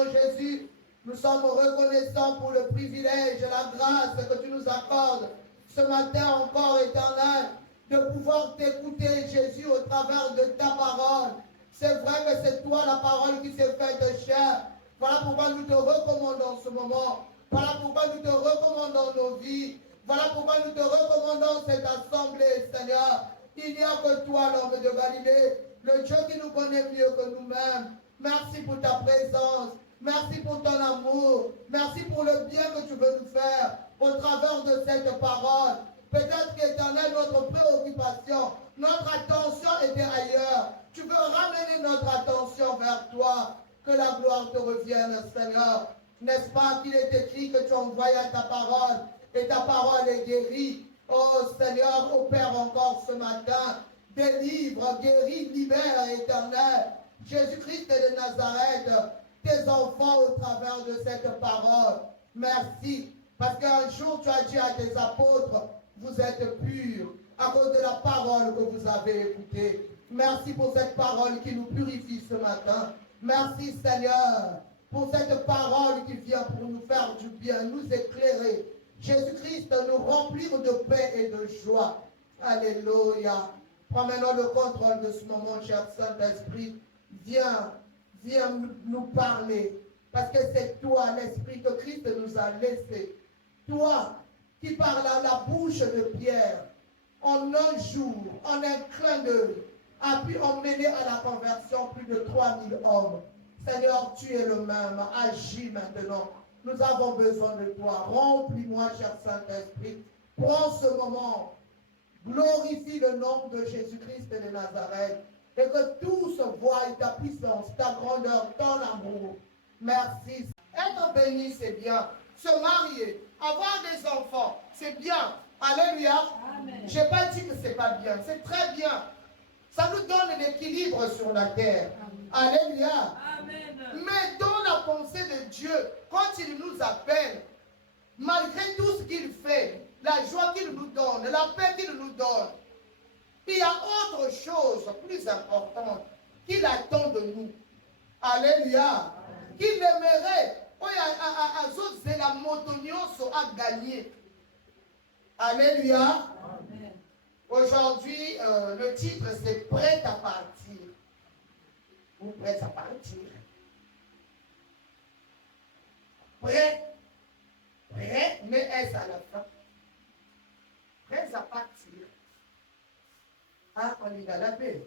Seigneur Jésus, nous sommes reconnaissants pour le privilège et la grâce que tu nous accordes ce matin encore, Éternel, de pouvoir t'écouter, Jésus, au travers de ta parole. C'est vrai que c'est toi la parole qui s'est faite chair. Voilà pourquoi nous te recommandons ce moment. Voilà pourquoi nous te recommandons nos vies. Voilà pourquoi nous te recommandons cette assemblée, Seigneur. Il n'y a que toi, l'homme de Galilée, le Dieu qui nous connaît mieux que nous-mêmes. Merci pour ta présence. Merci pour ton amour. Merci pour le bien que tu veux nous faire au travers de cette parole. Peut-être qu'éternel, notre préoccupation, notre attention était ailleurs. Tu veux ramener notre attention vers toi. Que la gloire te revienne, Seigneur. N'est-ce pas qu'il est écrit que tu envoyais ta parole et ta parole est guérie. Oh Seigneur, opère encore ce matin. Délivre, guéris, libère, Éternel. Jésus-Christ de Nazareth, tes enfants au travers de cette parole. Merci. Parce qu'un jour, tu as dit à tes apôtres, vous êtes purs à cause de la parole que vous avez écoutée. Merci pour cette parole qui nous purifie ce matin. Merci Seigneur pour cette parole qui vient pour nous faire du bien, nous éclairer. Jésus-Christ nous remplir de paix et de joie. Alléluia. Prends maintenant le contrôle de ce moment, cher Saint-Esprit. Viens nous parler. Parce que c'est toi, l'Esprit que Christ nous a laissé. Toi qui parles à la bouche de Pierre, en un jour, en un clin d'œil, a pu emmener à la conversion plus de 3000 hommes. Seigneur, tu es le même. Agis maintenant. Nous avons besoin de toi. Remplis-moi, cher Saint-Esprit. Prends ce moment. Glorifie le nom de Jésus-Christ de Nazareth. Et que tous voient ta puissance, ta grandeur, ton amour. Merci. Être béni, c'est bien. Se marier, avoir des enfants, c'est bien. Alléluia. Je n'ai pas dit que ce n'est pas bien. C'est très bien. Ça nous donne l'équilibre sur la terre. Amen. Alléluia. Amen. Mais dans la pensée de Dieu, quand il nous appelle, malgré tout ce qu'il fait, la joie qu'il nous donne, la paix qu'il nous donne, il y a autre chose plus importante qu'il attend de nous. Alléluia. Qu'il aimerait, c'est la montagnose à gagner. Alléluia. Amen. Aujourd'hui, le titre c'est prêt à partir. Vous prêts à partir? Prêt, mais est-ce à la fin? Prêt à partir. Ah, on est à la paix.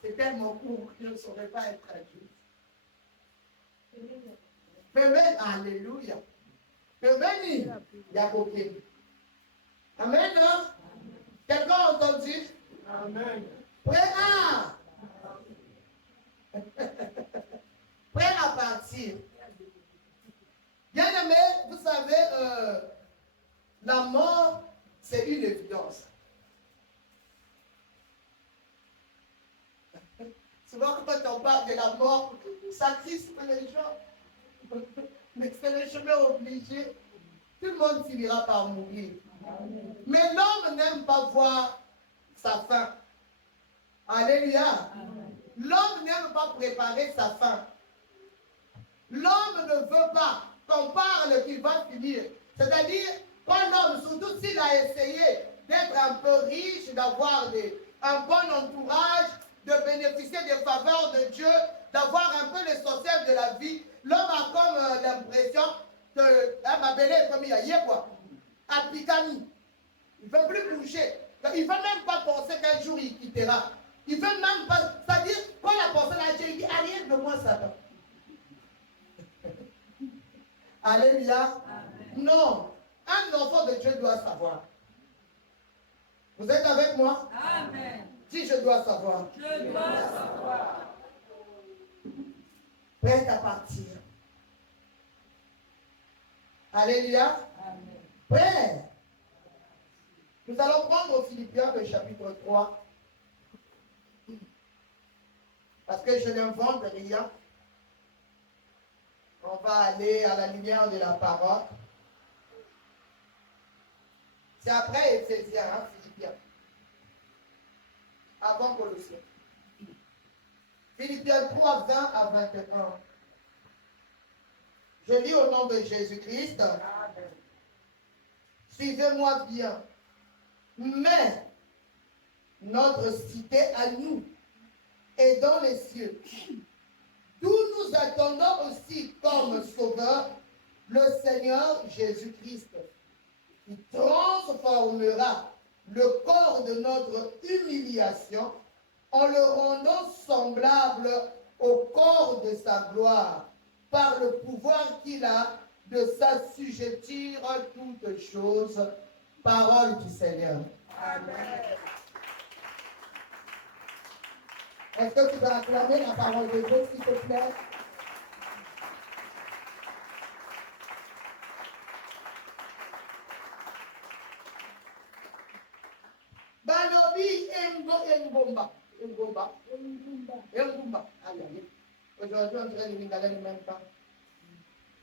C'est tellement court qu'il ne saurait pas être traduit. Amen. Alléluia. Amen. Yahweh. Amen. Quelqu'un a entendu? Amen. Prêt à? Prêt à partir. Bien aimé, vous savez, la mort, c'est une évidence. Souvent, quand on parle de la mort, ça crispe les gens. Mais c'est le chemin obligé. Tout le monde finira par mourir. Amen. Mais l'homme n'aime pas voir sa fin. Alléluia. L'homme n'aime pas préparer sa fin. L'homme ne veut pas qu'on parle qu'il va finir. C'est-à-dire, quand l'homme, surtout s'il a essayé d'être un peu riche, d'avoir un bon entourage, de bénéficier des faveurs de Dieu, d'avoir un peu l'essentiel de la vie, l'homme a comme l'impression que ma belle est comme il y a quoi. À Picani. Il ne veut plus bouger. Il ne veut même pas penser qu'un jour il quittera. Il ne veut même pas. C'est-à-dire, quand la personne a dit, il dit, allez, de moi, Satan. Alléluia. Non. Un enfant de Dieu doit savoir. Vous êtes avec moi? Amen. Si je dois savoir. Je dois savoir. Prêt à partir. Alléluia. Amen. Prêt. Nous allons prendre Philippiens le chapitre 3. Parce que je n'invente rien. On va aller à la lumière de la parole. C'est après Éphésiens, hein, Philippiens. Avant Colossiens. Philippiens 3, 20 à 21. Je lis au nom de Jésus-Christ. Suivez-moi bien. Mais notre cité à nous est dans les cieux, d'où nous attendons aussi comme sauveur le Seigneur Jésus-Christ, qui transformera le corps de notre humiliation en le rendant semblable au corps de sa gloire, par le pouvoir qu'il a de s'assujettir à toutes choses. Parole du Seigneur. Amen. Est-ce que tu vas acclamer la parole de Dieu, s'il te plaît? Balobi Engomba. Aïe, aïe. Aujourd'hui, on dirait les Lingala ne même pas.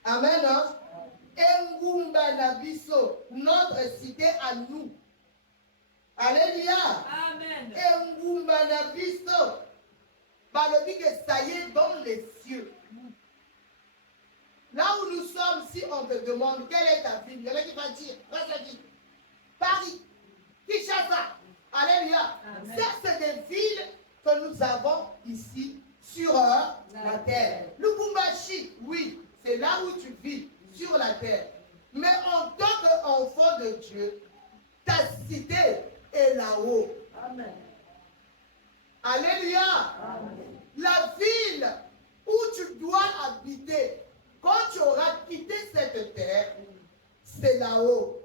Amen. Hein? Engumba Nabiso, notre cité à nous. Alléluia. Amen. Engumba Nabiso. Balobi que ça y est dans les cieux. Là où nous sommes, si on te demande quelle est ta ville, il y en a qui va dire, Paris, Kinshasa. Alléluia. Ça, c'est des villes que nous avons ici sur la terre. Lubumbashi, oui, c'est là où tu vis, sur la terre. Mais en tant qu'enfant de Dieu, ta cité est là-haut. Amen. Alléluia. Amen. La ville où tu dois habiter, quand tu auras quitté cette terre, c'est là-haut.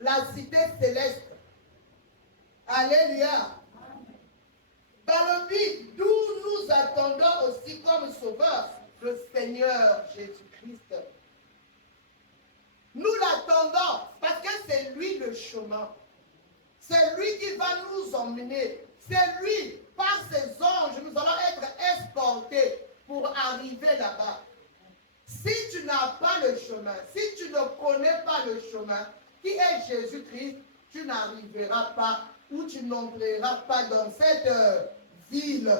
La cité céleste. Alléluia. Dans le but d'où nous attendons aussi comme sauveur le Seigneur Jésus-Christ. Nous l'attendons parce que c'est lui le chemin. C'est lui qui va nous emmener. C'est lui, par ses anges, nous allons être escortés pour arriver là-bas. Si tu n'as pas le chemin, si tu ne connais pas le chemin, qui est Jésus-Christ, tu n'arriveras pas ou tu n'entreras pas dans cette ville.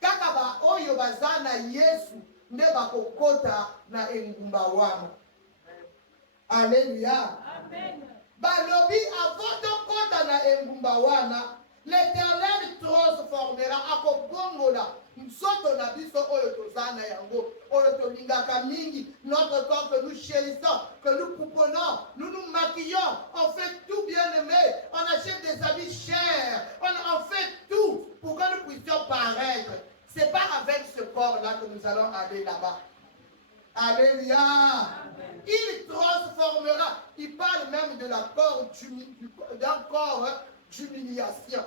Kakaba oyo bazana Yesu ne bakokota na engumba wana. Alléluia. Amen. Balobi avant de kota na engumba wana, l'Éternel transformera akobongola nsoto na biso oyo tozana yango oyo tolingaka mingi, notre corps que nous chérissons, que nous couponnons, nous nous maquillons, on fait tout bien aimé, on achète des habits chers, on fait tout pour que nous puissions paraître. C'est pas avec ce corps-là que nous allons aller là-bas. Alléluia. Amen. Il transformera. Il parle même de la corps d'un corps d'humiliation.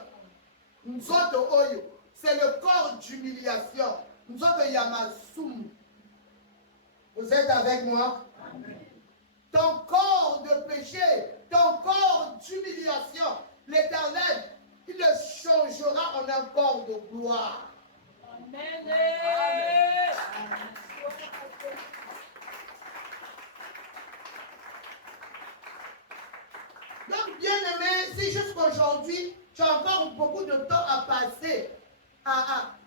Nzoto oyo, c'est le corps d'humiliation. Nzoto yamasum. Vous êtes avec moi? Amen. Ton corps de péché, ton corps d'humiliation, l'Éternel, il le changera en un corps de gloire. Amen. Amen. Donc, bien aimé, si jusqu'aujourd'hui, tu as encore beaucoup de temps à passer,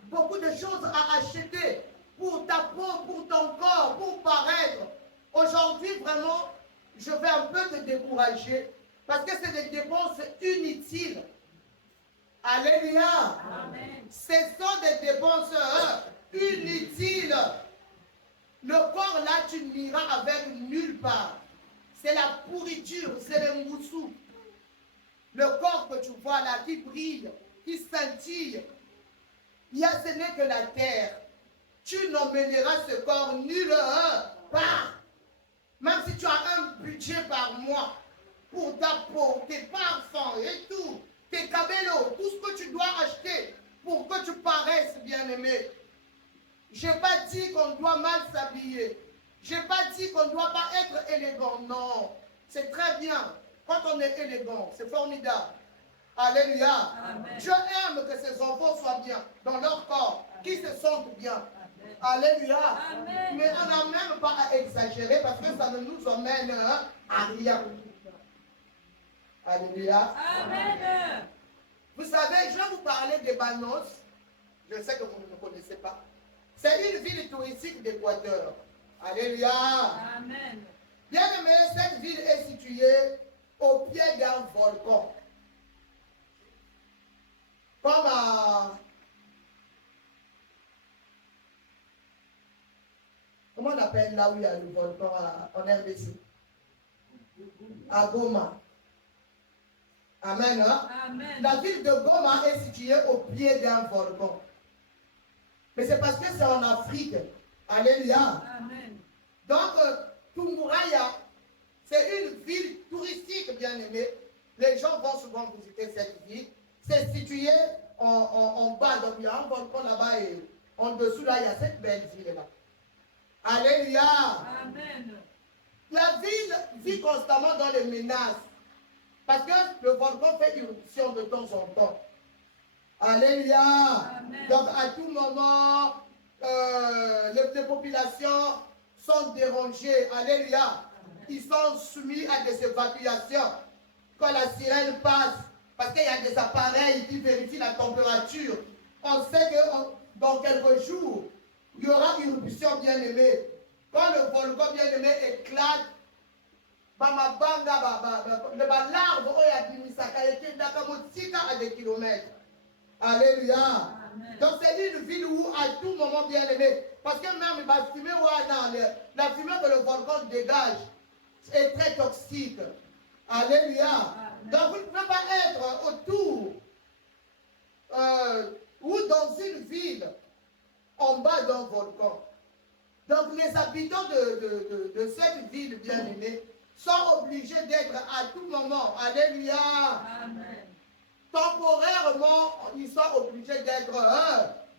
beaucoup de choses à acheter pour ta peau, pour ton corps, pour paraître. Aujourd'hui, vraiment, je vais un peu te décourager parce que c'est des dépenses inutiles. Alléluia. Amen. Ce sont des dépenses inutiles. Le corps là, tu n'iras avec nulle part. C'est la pourriture, c'est le moussou. Le corps que tu vois là qui brille, qui scintille, ce n'est que la terre. Tu n'emmèneras ce corps nulle part. Même si tu as un budget par mois pour ta peau, tes parfums et tout, tes cabellos, tout ce que tu dois acheter pour que tu paraisses bien aimé. Je n'ai pas dit qu'on doit mal s'habiller. Je n'ai pas dit qu'on ne doit pas être élégant. Non, c'est très bien. Quand on est élégant, c'est formidable. Alléluia. Amen. Je aime que ces enfants soient bien dans leur corps, qu'ils se sentent bien. Amen. Alléluia. Amen. Mais on n'a même pas à exagérer parce que ça ne nous emmène à rien. Alléluia. Amen. Vous savez, je vais vous parler des Banos. Je sais que vous ne me connaissez pas. C'est une ville touristique d'Équateur. Alléluia. Amen. Bien aimé, cette ville est située au pied d'un volcan. Comme comment on appelle là où il y a le volcan en RDC? À Goma. Amen, hein? Amen. La ville de Goma est située au pied d'un volcan. Mais c'est parce que c'est en Afrique. Alléluia. Amen. Donc, Tunguraya, c'est une ville touristique, bien aimée. Les gens vont souvent visiter cette ville. C'est situé en bas, donc il y a un volcan là-bas et en dessous, là, il y a cette belle ville-là. Alléluia. Amen. La ville vit constamment dans les menaces. Parce que le volcan fait irruption de temps en temps. Alléluia. Amen. Donc à tout moment, les populations sont dérangées. Alléluia. Amen. Ils sont soumis à des évacuations. Quand la sirène passe, parce qu'il y a des appareils qui vérifient la température, on sait que dans quelques jours, il y aura une éruption bien-aimée. Quand le volcan bien-aimé éclate, le larve à des kilomètres. Alléluia. Amen. Donc c'est une ville où à tout moment bien aimé, parce que même la fumée que le volcan dégage est très toxique. Alléluia. Amen. Donc vous ne pouvez pas être autour ou dans une ville en bas d'un volcan. Donc les habitants de cette ville bien aimée sont obligés d'être à tout moment, alléluia, amen, temporairement, ils sont obligés d'être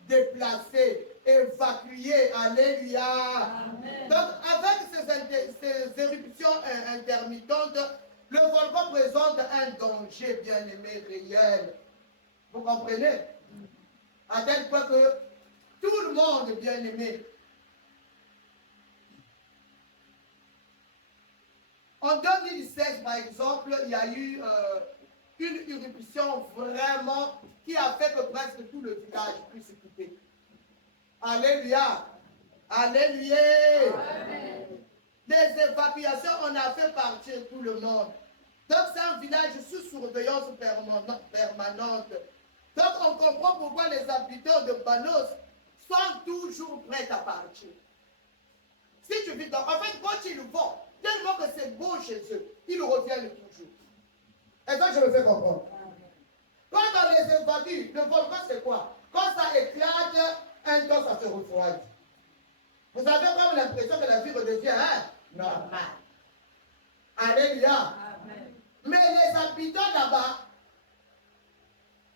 déplacés, évacués, alléluia. Amen. Donc avec ces éruptions intermittentes, le volcan présente un danger bien aimé réel. Vous comprenez? À tel point que tout le monde bien aimé. En 2016, par exemple, il y a eu une éruption vraiment qui a fait que presque tout le village puisse quitter. Alléluia. Alléluia. Amen. Des évacuations, on a fait partir tout le monde. Donc c'est un village sous surveillance permanente. Donc on comprend pourquoi les habitants de Banos sont toujours prêts à partir. Si tu vis dans... En fait, quand ils vont, tellement que c'est beau chez eux, ils reviennent toujours. Et ça, je me fais comprendre. Quand on les évacue, le volcan, c'est quoi? Quand ça éclate, un temps, ça se refroidit. Vous avez comme l'impression que la vie redevient normale. Alléluia. Amen. Mais les habitants là-bas,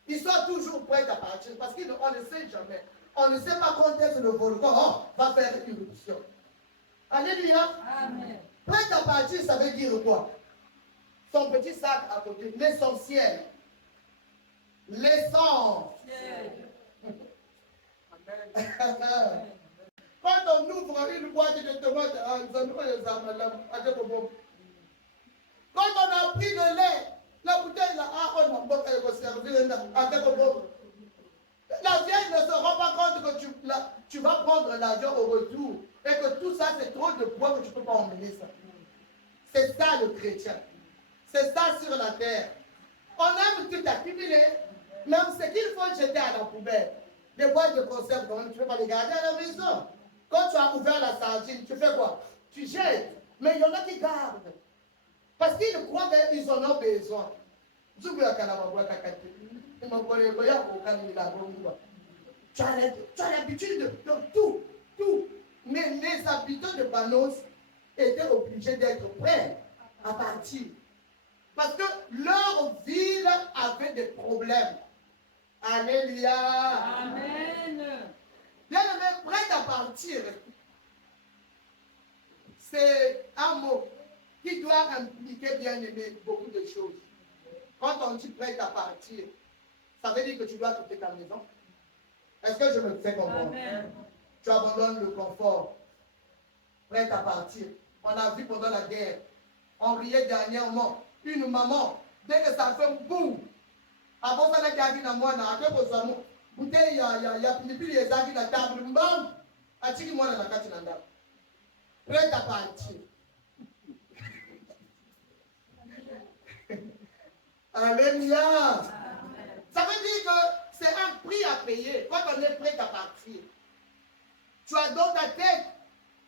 ils sont toujours prêts à partir parce qu'on ne sait jamais. On ne sait pas quand est-ce que le volcan va faire une éruption. Alléluia. Amen. Prêt à partir, ça veut dire quoi? Son petit sac à côté, l'essentiel. L'essence. Quand on ouvre une boîte de tomates, quand on a pris le lait, la bouteille là, on a servir. La vieille ne se rend pas compte que tu vas prendre l'avion au retour et que tout ça c'est trop de poids que tu ne peux pas emmener ça. C'est ça le chrétien. C'est ça sur la terre. On aime tout accumuler, même ce qu'il faut jeter à la poubelle. Les boîtes de conserve, tu ne peux pas les garder à la maison. Quand tu as ouvert la sardine, tu fais quoi? Tu jettes. Mais il y en a qui gardent. Parce qu'ils croient qu'ils en ont besoin. Tu as l'habitude de tout. Mais les habitants de Banos étaient obligés d'être prêts à partir. Parce que leur ville avait des problèmes. Alléluia. Amen. Bien aimé, prêt à partir, c'est un mot qui doit impliquer, bien aimé, beaucoup de choses. Quand on dit prêt à partir, ça veut dire que tu dois quitter ta maison. Est-ce que je me fais comprendre? Amen. Tu abandonnes le confort. Prêt à partir. On a vu pendant la guerre, on riait dernièrement, une maman, dès que ça fait un boum, avant ça, il y a moi, bouteille, il y a plus les avis la table, bam, a-t-il moi dans la carte. prête à partir. Alléluia. Ça veut dire que c'est un prix à payer quand on est prêt à partir. Tu as dans ta tête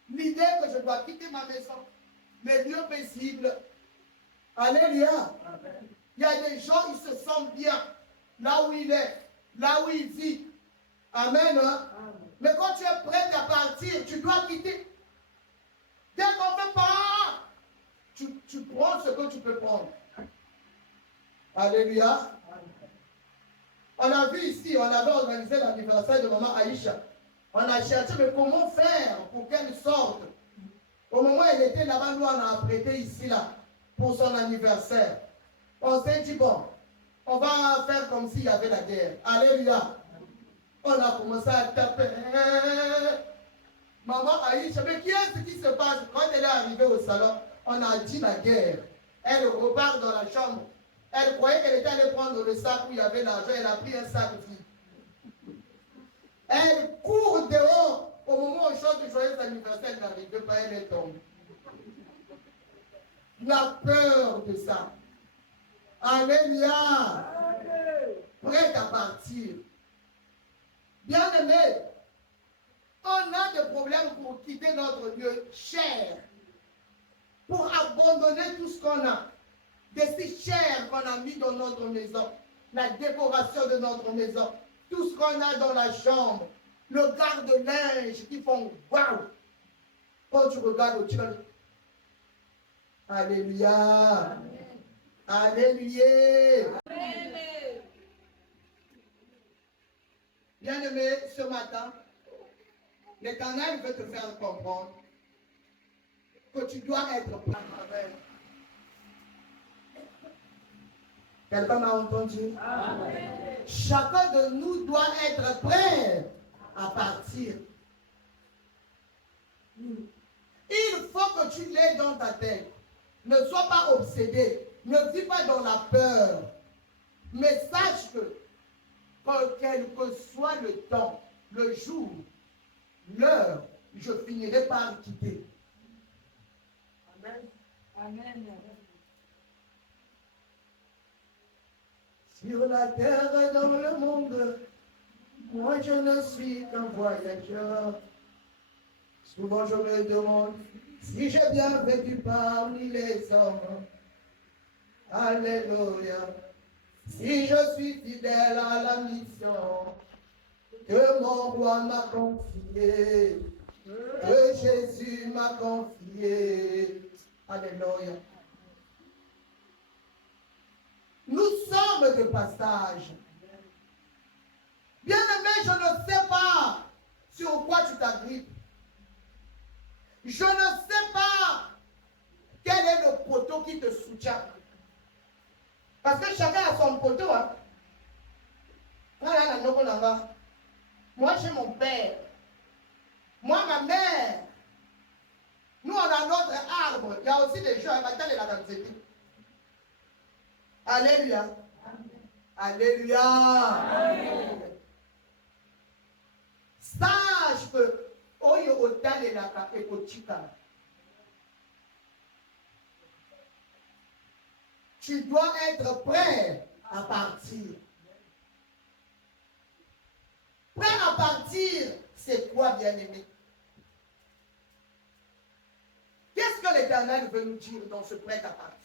l'idée que je dois quitter ma maison, mes lieux paisibles. Alléluia. Il y a des gens, ils se sentent bien là où il est, là où il vit. Amen. Hein? Mais quand tu es prêt à partir, tu dois quitter. Dès qu'on fait pas, tu prends ce que tu peux prendre. Alléluia. On a vu ici, on avait organisé l'anniversaire de maman Aïcha. On a cherché, mais comment faire pour qu'elle sorte? Au moment où elle était là-bas, nous, on a apprêté ici, là, pour son anniversaire. On s'est dit, bon, on va faire comme s'il y avait la guerre. Alléluia. On a commencé à taper. Maman Aïcha, mais qu'est-ce qui se passe? Quand elle est arrivée au salon, on a dit la guerre. Elle repart dans la chambre. Elle croyait qu'elle était allée prendre le sac où il y avait l'argent. Elle a pris un sac vide. Elle court dehors. Au moment où on chante le joyeux anniversaire, elle n'arrivait pas, elle est tombée. La peur de ça. Alléluia. Prête à partir. Bien aimé, on a des problèmes pour quitter notre lieu cher. Pour abandonner tout ce qu'on a. Des si chers qu'on a mis dans notre maison. La décoration de notre maison. Tout ce qu'on a dans la chambre. Le garde-linge qui font waouh. Quand tu regardes au-dessus, alléluia. Alléluia. Bien-aimé, ce matin, l'Éternel veut te faire comprendre que tu dois être prêt. Amen. Quelqu'un m'a entendu? Amen. Chacun de nous doit être prêt à partir. Il faut que tu l'aies dans ta tête. Ne sois pas obsédé. Ne vis pas dans la peur. Mais sache que quel que soit le temps, le jour, l'heure, je finirai par quitter. Amen. Amen. Sur la terre et dans le monde, moi je ne suis qu'un voyageur. Souvent je me demande si j'ai bien vécu parmi les hommes. Alléluia. Si je suis fidèle à la mission que mon roi m'a confiée, que Jésus m'a confiée. Alléluia. Nous sommes de passage. Bien-aimé, je ne sais pas sur quoi tu t'agrippes. Je ne sais pas quel est le poteau qui te soutient. Parce que chacun a son poteau. Hein. Moi, j'ai mon père. Moi, ma mère. Nous, on a notre arbre. Il y a aussi des gens. Alléluia. Alléluia. Amen. Sache que tu dois être prêt à partir. Prêt à partir, c'est quoi, bien-aimé? Qu'est-ce que l'Éternel veut nous dire dans ce prêt à partir?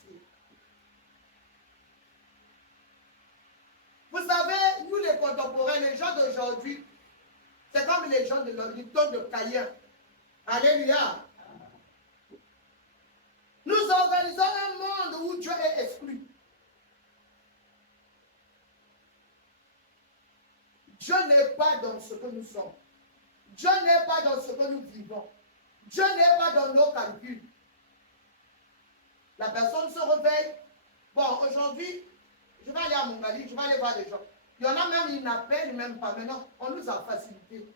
Vous savez, nous les contemporains, les gens d'aujourd'hui, c'est comme les gens de l'époque de Caïn. Alléluia. Nous organisons un monde où Dieu est exclu. Dieu n'est pas dans ce que nous sommes. Dieu n'est pas dans ce que nous vivons. Dieu n'est pas dans nos calculs. La personne se réveille. Bon, aujourd'hui, je vais aller à Mongali, je vais aller voir les gens. Il y en a même, ils n'appellent même pas. Maintenant, on nous a facilité.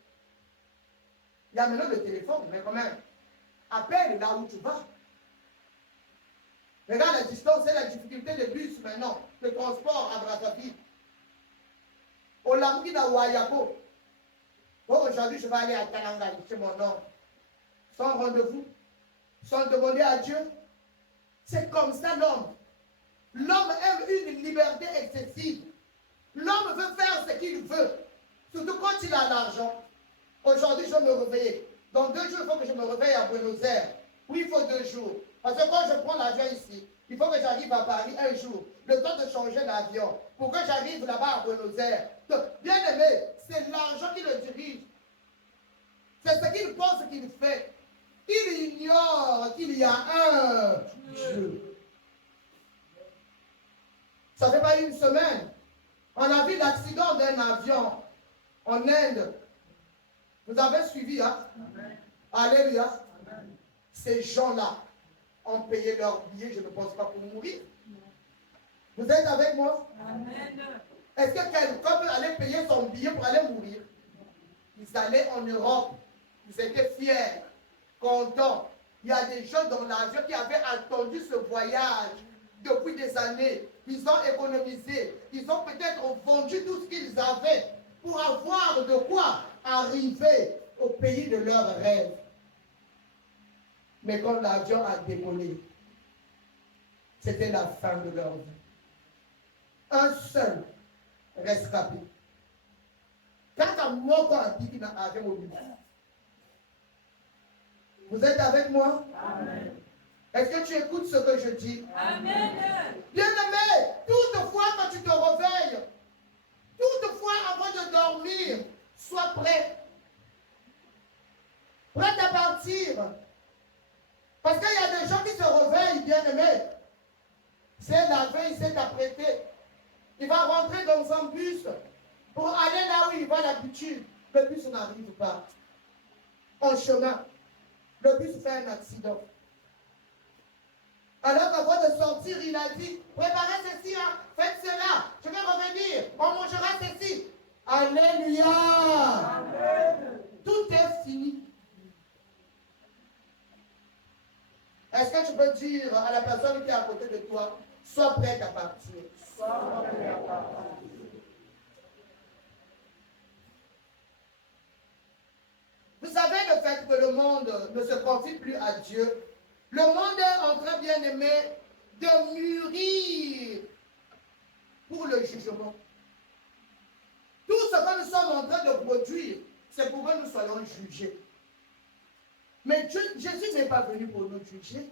Il y a maintenant le téléphone, mais quand même, appelle là où tu vas. Regarde la distance et la difficulté des bus maintenant, le transport à Brazzaville. Au Lamouki à Wayako. Oh, aujourd'hui, je vais aller à Talangali, c'est mon nom. Sans rendez-vous. sans demander à Dieu. C'est comme ça l'homme. L'homme aime une liberté excessive. L'homme veut faire ce qu'il veut. Surtout quand il a l'argent. Aujourd'hui, je vais me réveiller. Dans 2 jours, il faut que je me réveille à Buenos Aires. Oui, il faut 2 jours. Parce que quand je prends l'avion ici, il faut que j'arrive à Paris un jour. Le temps de changer l'avion. Pour que j'arrive là-bas à Buenos Aires. Donc, bien aimé, c'est l'argent qui le dirige. C'est ce qu'il pense qu'il fait. Il ignore qu'il y a un Dieu. Ça ne fait pas une semaine. On a vu l'accident d'un avion en Inde. Vous avez suivi, hein? Amen. Alléluia. Amen. Ces gens-là ont payé leur billet, je ne pense pas pour mourir. Vous êtes avec moi? Amen. Est-ce que quelqu'un peut aller payer son billet pour aller mourir? Ils allaient en Europe. Ils étaient fiers, contents. Il y a des gens dans l'avion qui avaient attendu ce voyage depuis des années. Ils ont économisé. Ils ont peut-être vendu tout ce qu'ils avaient pour avoir de quoi arriver au pays de leurs rêves. Mais quand l'avion a décollé, c'était la fin de leur vie. Un seul rescapé. Quand moko a dit qu'il a avion au bout. Vous êtes avec moi? Amen. Est-ce que tu écoutes ce que je dis? Amen. Bien-aimé, toutefois quand tu te réveilles, toutefois avant de dormir, sois prêt. Prêt à partir. Parce qu'il y a des gens qui se réveillent, bien-aimé. C'est la veille, c'est apprêté. Il va rentrer dans un bus pour aller là où il va d'habitude. Le bus n'arrive pas. En chemin, le bus fait un accident. Alors qu'avant de sortir, il a dit, préparez ceci, hein, faites cela, je vais revenir, on mangera ceci. Alléluia. Amen. Tout est fini. Est-ce que tu peux dire à la personne qui est à côté de toi, sois prête à partir. Sois prête à partir. Vous savez le fait que le monde ne se confie plus à Dieu. Le monde est en train, bien aimé, de mûrir pour le jugement. Tout ce que nous sommes en train de produire, c'est pour que nous soyons jugés. Mais Jésus n'est pas venu pour nous juger.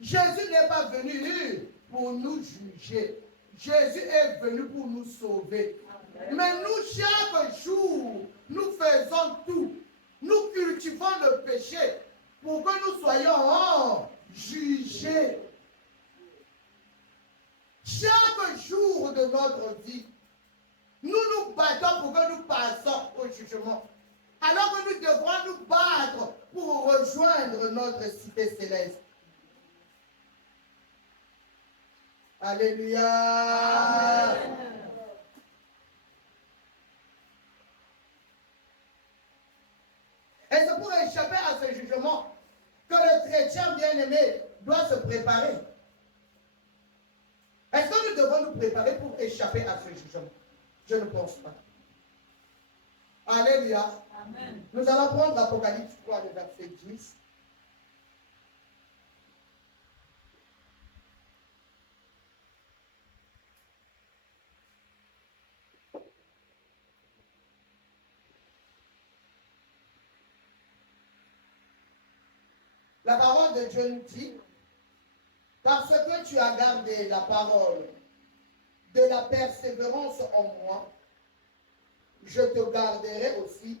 Jésus n'est pas venu pour nous juger. Jésus est venu pour nous sauver. Amen. Mais nous, chaque jour, nous faisons tout. Nous cultivons le péché pour que nous soyons jugés. Chaque jour de notre vie, nous nous battons pour que nous passions au jugement. Alors que nous devrons nous battre pour rejoindre notre cité céleste. Alléluia. Amen. Et c'est pour échapper à ce jugement que le chrétien bien-aimé doit se préparer. Est-ce que nous devons nous préparer pour échapper à ce jugement? Je ne pense pas. Alléluia. Amen. Nous allons prendre l'Apocalypse 3, le verset 10. La parole de Dieu nous dit, parce que tu as gardé la parole de la persévérance en moi, je te garderai aussi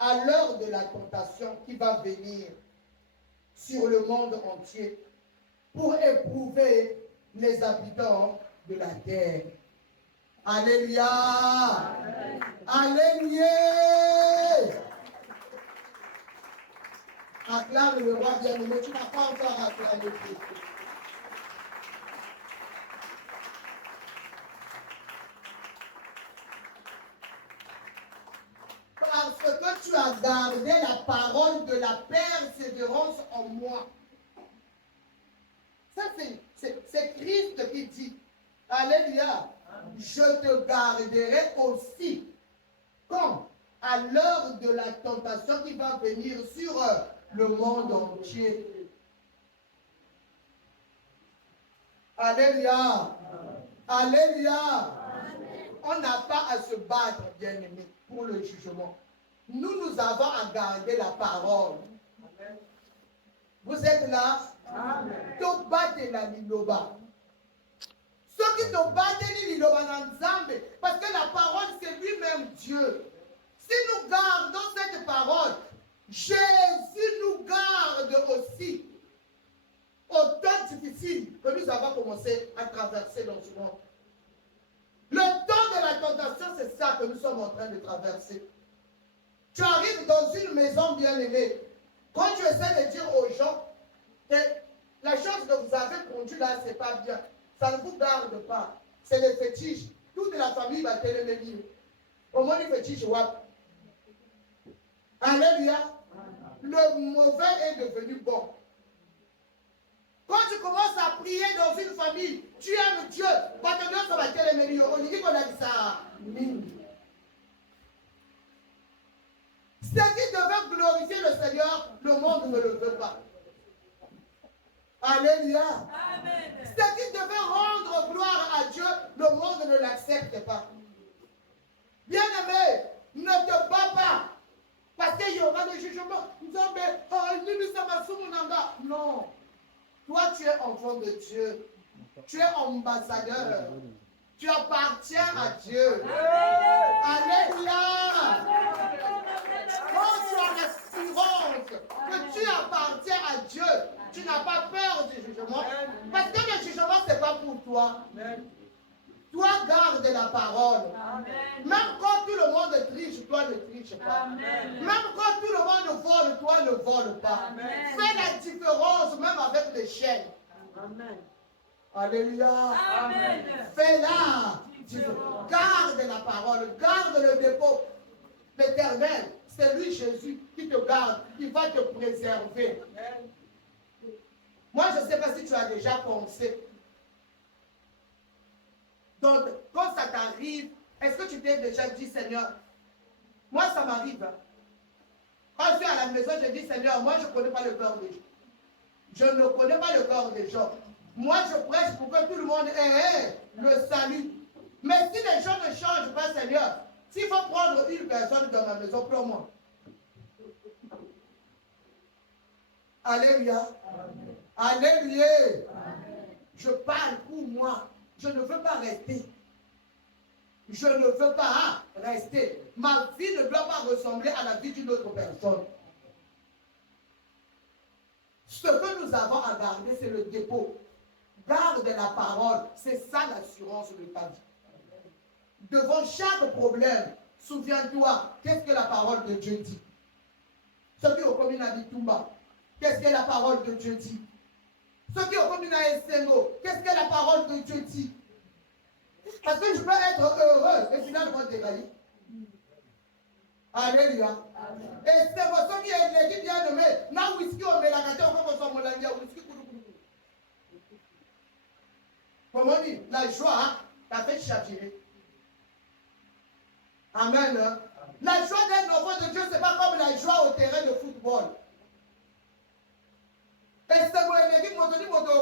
à l'heure de la tentation qui va venir sur le monde entier pour éprouver les habitants de la terre. Alléluia. Amen. Alléluia. Acclame le roi bien-aimé, tu n'as pas encore acclamé Christ. Parce que tu as gardé la parole de la persévérance en moi. Ça, c'est Christ qui dit. Alléluia. Je te garderai aussi. Comme? à l'heure de la tentation qui va venir sur le monde entier. Alléluia. Alléluia. On n'a pas à se battre, bien-aimés, pour le jugement. Nous avons à garder la parole. Vous êtes là? Donc, battez la liloba. Ceux qui te battent, parce que la parole, c'est lui-même Dieu. Si nous gardons cette parole, Jésus nous garde aussi au temps difficile que nous avons commencé à traverser dans ce monde. Le temps de la tentation, c'est ça que nous sommes en train de traverser. Tu arrives dans une maison bien-aimée. Quand tu essaies de dire aux gens que la chose que vous avez conduite là, c'est pas bien, ça ne vous garde pas. C'est les fétiches. Toute la famille va téléménir. Au moins, les fétiches, ouais. Alléluia. Le mauvais est devenu bon. Quand tu commences à prier dans une famille, tu aimes Dieu. Maintenant, ça va téléménir. On dit qu'on a dit ça. Ce qui devait glorifier le Seigneur, le monde ne le veut pas. Alléluia. Amen. Ce qui devait rendre gloire à Dieu, le monde ne l'accepte pas. Bien-aimé, ne te bats pas. Parce qu'il y aura des jugements. Non. Toi, tu es enfant de Dieu. Tu es ambassadeur. Tu appartiens à Dieu. Alléluia. Quand tu as l'assurance que tu appartiens à Dieu, tu n'as pas peur du jugement. Parce que le jugement, ce n'est pas pour toi. Toi, garde la parole. Amen. Même quand tout le monde triche, toi ne triche pas. Amen. Même quand tout le monde vole, toi ne vole pas. Amen. Fais la différence même avec les chaînes. Amen. Alléluia. Amen. Fais-la. Garde la parole. Garde le dépôt. L'Éternel, c'est lui Jésus qui te garde. Il va te préserver. Amen. Moi, je ne sais pas si tu as déjà pensé. Donc, quand ça t'arrive, est-ce que tu t'es déjà dit, Seigneur, moi ça m'arrive. Quand je suis à la maison, je dis, Seigneur, moi je ne connais pas le cœur des gens. Je ne connais pas le cœur des gens. Moi je prêche pour que tout le monde ait le salut. Mais si les gens ne changent pas, Seigneur, s'il faut prendre une personne dans ma maison, prends-moi. Alléluia. Amen. Alléluia. Amen. Je parle pour moi. Je ne veux pas rester. Je ne veux pas rester. Ma vie ne doit pas ressembler à la vie d'une autre personne. Ce que nous avons à garder, c'est le dépôt. Garde la parole. C'est ça l'assurance de ta vie. Devant chaque problème, souviens-toi, qu'est-ce que la parole de Dieu dit? Ceux qui ont commis la vie Toumba, qu'est-ce que la parole de Dieu dit? Ceux qui ont commis la SMO, qu'est-ce que la parole de Dieu dit? Parce que je peux être heureux et finalement dégager. Alléluia. Et c'est pour ça qu'il y a une équipe bien nommée. Là, whisky, on met la gâteau, on va faire mon langue, whisky, comme on dit, la joie, t'as fait chavirer. Amen. La joie d'un enfant de Dieu, ce n'est pas comme la joie au terrain de football. Et c'est mon équipe, mon tenu, mon tenu,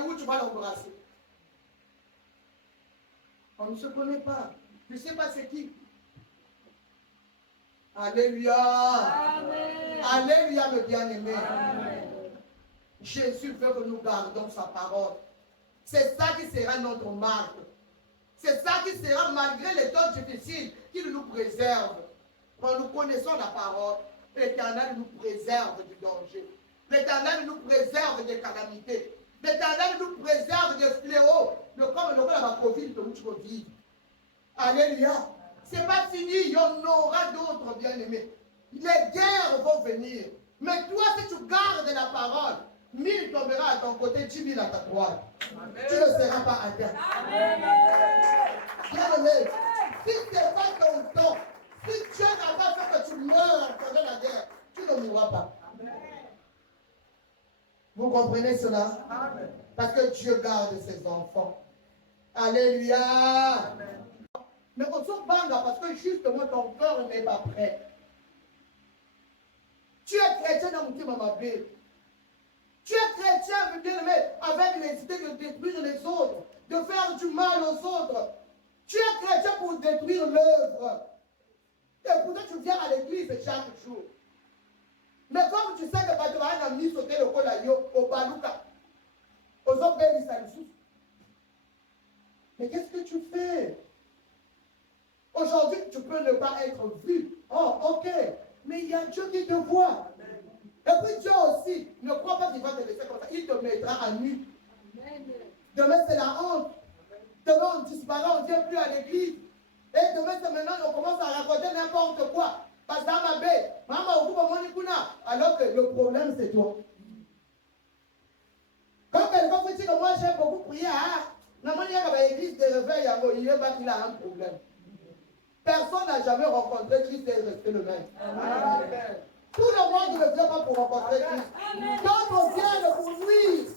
où tu vas l'embrasser. On ne se connaît pas. Tu ne sais pas c'est qui. Alléluia. Amen. Alléluia, le bien-aimé. Jésus veut que nous gardons sa parole. C'est ça qui sera notre marque. C'est ça qui sera, malgré les temps difficiles, qu'il nous préserve. Quand nous connaissons la parole, l'Éternel nous préserve du danger. L'Éternel nous préserve des calamités. L'Éternel nous préserve des fléaux. Comme le la Covid, où tu peux vivre. Alléluia. Ce n'est pas fini, il y en aura d'autres bien-aimés. Les guerres vont venir. Mais toi, si tu gardes la parole, 1000 tombera à ton côté, 10 000 à ta droite. Tu ne seras pas à terre. Bien-aimé, si ce n'est pas ton temps, si Dieu n'a pas fait que tu meurs pendant la guerre, tu ne mourras pas. Vous comprenez cela? Parce que Dieu garde ses enfants. Alléluia. Mais on s'en banga parce que justement ton cœur n'est pas prêt. Tu es chrétien dans mon Mabé. Tu es chrétien, bien aimé, avec les idées de détruire les autres, de faire du mal aux autres. Tu es chrétien pour détruire l'œuvre. Et pourtant tu viens à l'église chaque jour. Mais comme tu sais que tu vas mis sauter le col au Balouka, aux autres, mais qu'est-ce que tu fais? Aujourd'hui, tu peux ne pas être vu. Oh, ok. Mais il y a Dieu qui te voit. Et puis Dieu aussi, ne crois pas qu'il va te laisser comme ça. Il te mettra à nu. Demain, c'est la honte. Demain, on disparaît, on ne vient plus à l'église. Et demain, c'est maintenant, on commence à raconter n'importe quoi. Parce que ma bête, alors que le problème, c'est toi. Quand quelqu'un peut dire que moi, j'ai beaucoup prié, il y a l'église de réveil, il a un problème. Personne n'a jamais rencontré Christ et resté le même. Amen. Tout le monde ne vient pas pour rencontrer Christ. Quand on vient pour lui.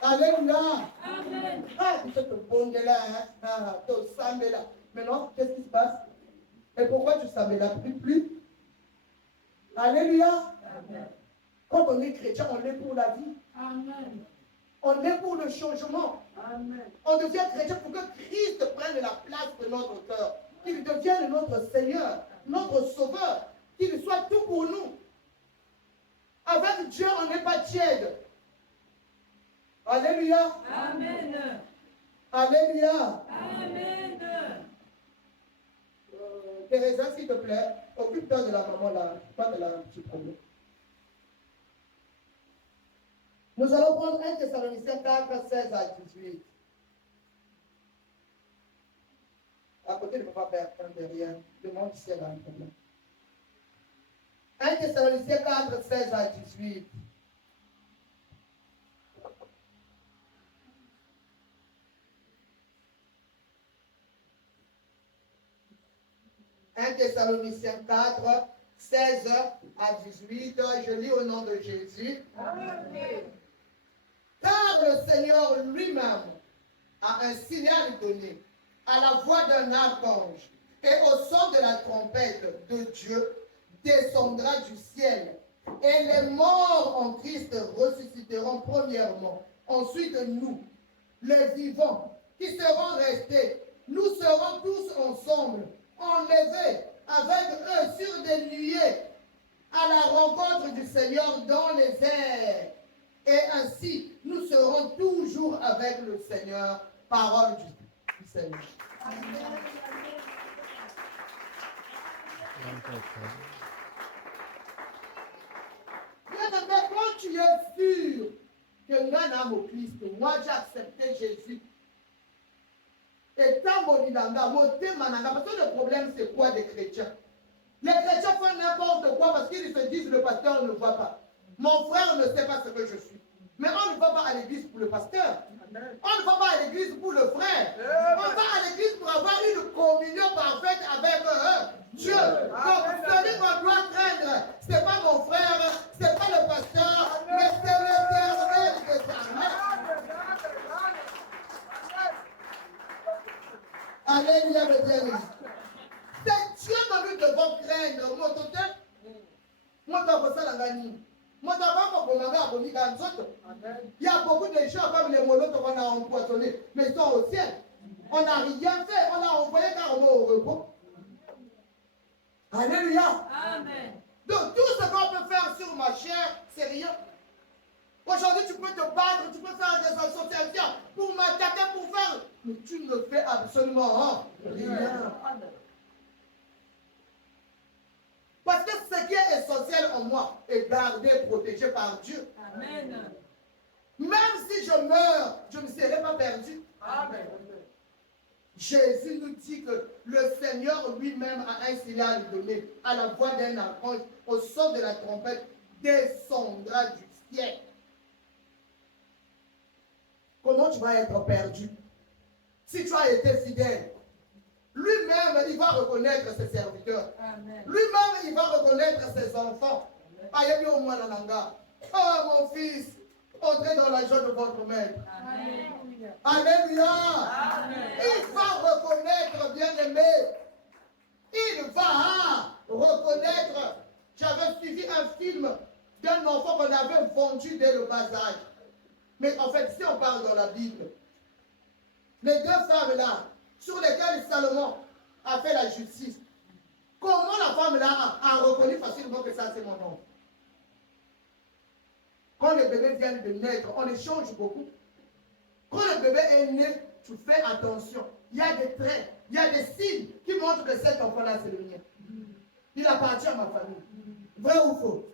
Alléluia. Amen. Tu te bonnes là, tu sens là. Maintenant, qu'est-ce qui se passe? Et pourquoi tu savais là plus? Alléluia. Amen. Quand on est chrétien, on est pour la vie. Amen. On est pour le changement. Amen. On devient chrétien pour que Christ prenne la place de notre cœur. Qu'il devienne notre Seigneur, notre Sauveur. Qu'il soit tout pour nous. Avec Dieu, on n'est pas tiède. Alléluia. Amen. Alléluia. Amen. Teresa, s'il te plaît, occupe-toi de la maman là. Pas de la petite problème. Nous allons prendre 1 Thessaloniciens 4, 16 à 18. À côté de papa Bertrand derrière, le monde ici a un problème. 1 Thessaloniciens 4, 16 à 18. « 1 Thessaloniciens 4, 16 à 18. Je lis au nom de Jésus. Amen. Car le Seigneur lui-même a un signal donné à la voix d'un archange et au son de la trompette de Dieu descendra du ciel et les morts en Christ ressusciteront premièrement. Ensuite nous, les vivants qui seront restés, nous serons tous ensemble enlevés avec eux sur des nuées à la rencontre du Seigneur dans les airs. Et ainsi, nous serons toujours avec le Seigneur. Parole du Seigneur. Amen. Bien-aimé, quand tu es sûr que Nana au Christ, moi j'ai accepté Jésus. Et tant parce que le problème c'est quoi des chrétiens? Les chrétiens font n'importe quoi parce qu'ils se disent le pasteur ne voit pas. Mon frère ne sait pas ce que je suis. Mais on ne va pas à l'église pour le pasteur. Amen. On ne va pas à l'église pour le frère. Amen. On va à l'église pour avoir une communion parfaite avec Dieu. Donc celui qu'on doit craindre, ce n'est pas mon frère, ce n'est pas le pasteur, Amen. Mais c'est l'Éternel des armées. Alléluia, le Dieu. C'est Dieu que nous devons craindre. Il y a beaucoup de gens comme les molottes qu'on a empoisonnés, mais ils sont au ciel. On n'a rien fait, on a envoyé carrément au repos. Alléluia. Amen. Donc tout ce qu'on peut faire sur ma chair, c'est rien. Aujourd'hui, tu peux te battre, tu peux faire des associations pour m'attaquer, pour faire. Mais tu ne fais absolument rien. Parce que ce qui est essentiel en moi est gardé, protégé par Dieu. Amen. Même si je meurs, je ne serai pas perdu. Amen. Jésus nous dit que le Seigneur lui-même a un signal donné à la voix d'un archange, au son de la trompette, descendra du ciel. Comment tu vas être perdu? Si tu as été fidèle, lui-même, il va reconnaître ses serviteurs. Amen. Lui-même, il va reconnaître ses enfants. Oh, mon fils, Entrez dans la joie de votre maître. Alléluia. Alléluia. Amen. Il va reconnaître, bien-aimé. Il va reconnaître. J'avais suivi un film d'un enfant qu'on avait vendu dès le bas âge. Mais en fait, si on parle dans la Bible, les deux femmes-là, sur lesquelles Salomon a fait la justice, comment la femme-là a reconnu facilement que ça c'est mon nom? Quand le bébé vient de naître, on échange beaucoup. Quand le bébé est né, tu fais attention. Il y a des traits, il y a des signes qui montrent que cet enfant-là, c'est le mien. Il appartient à ma famille. Vrai ou faux?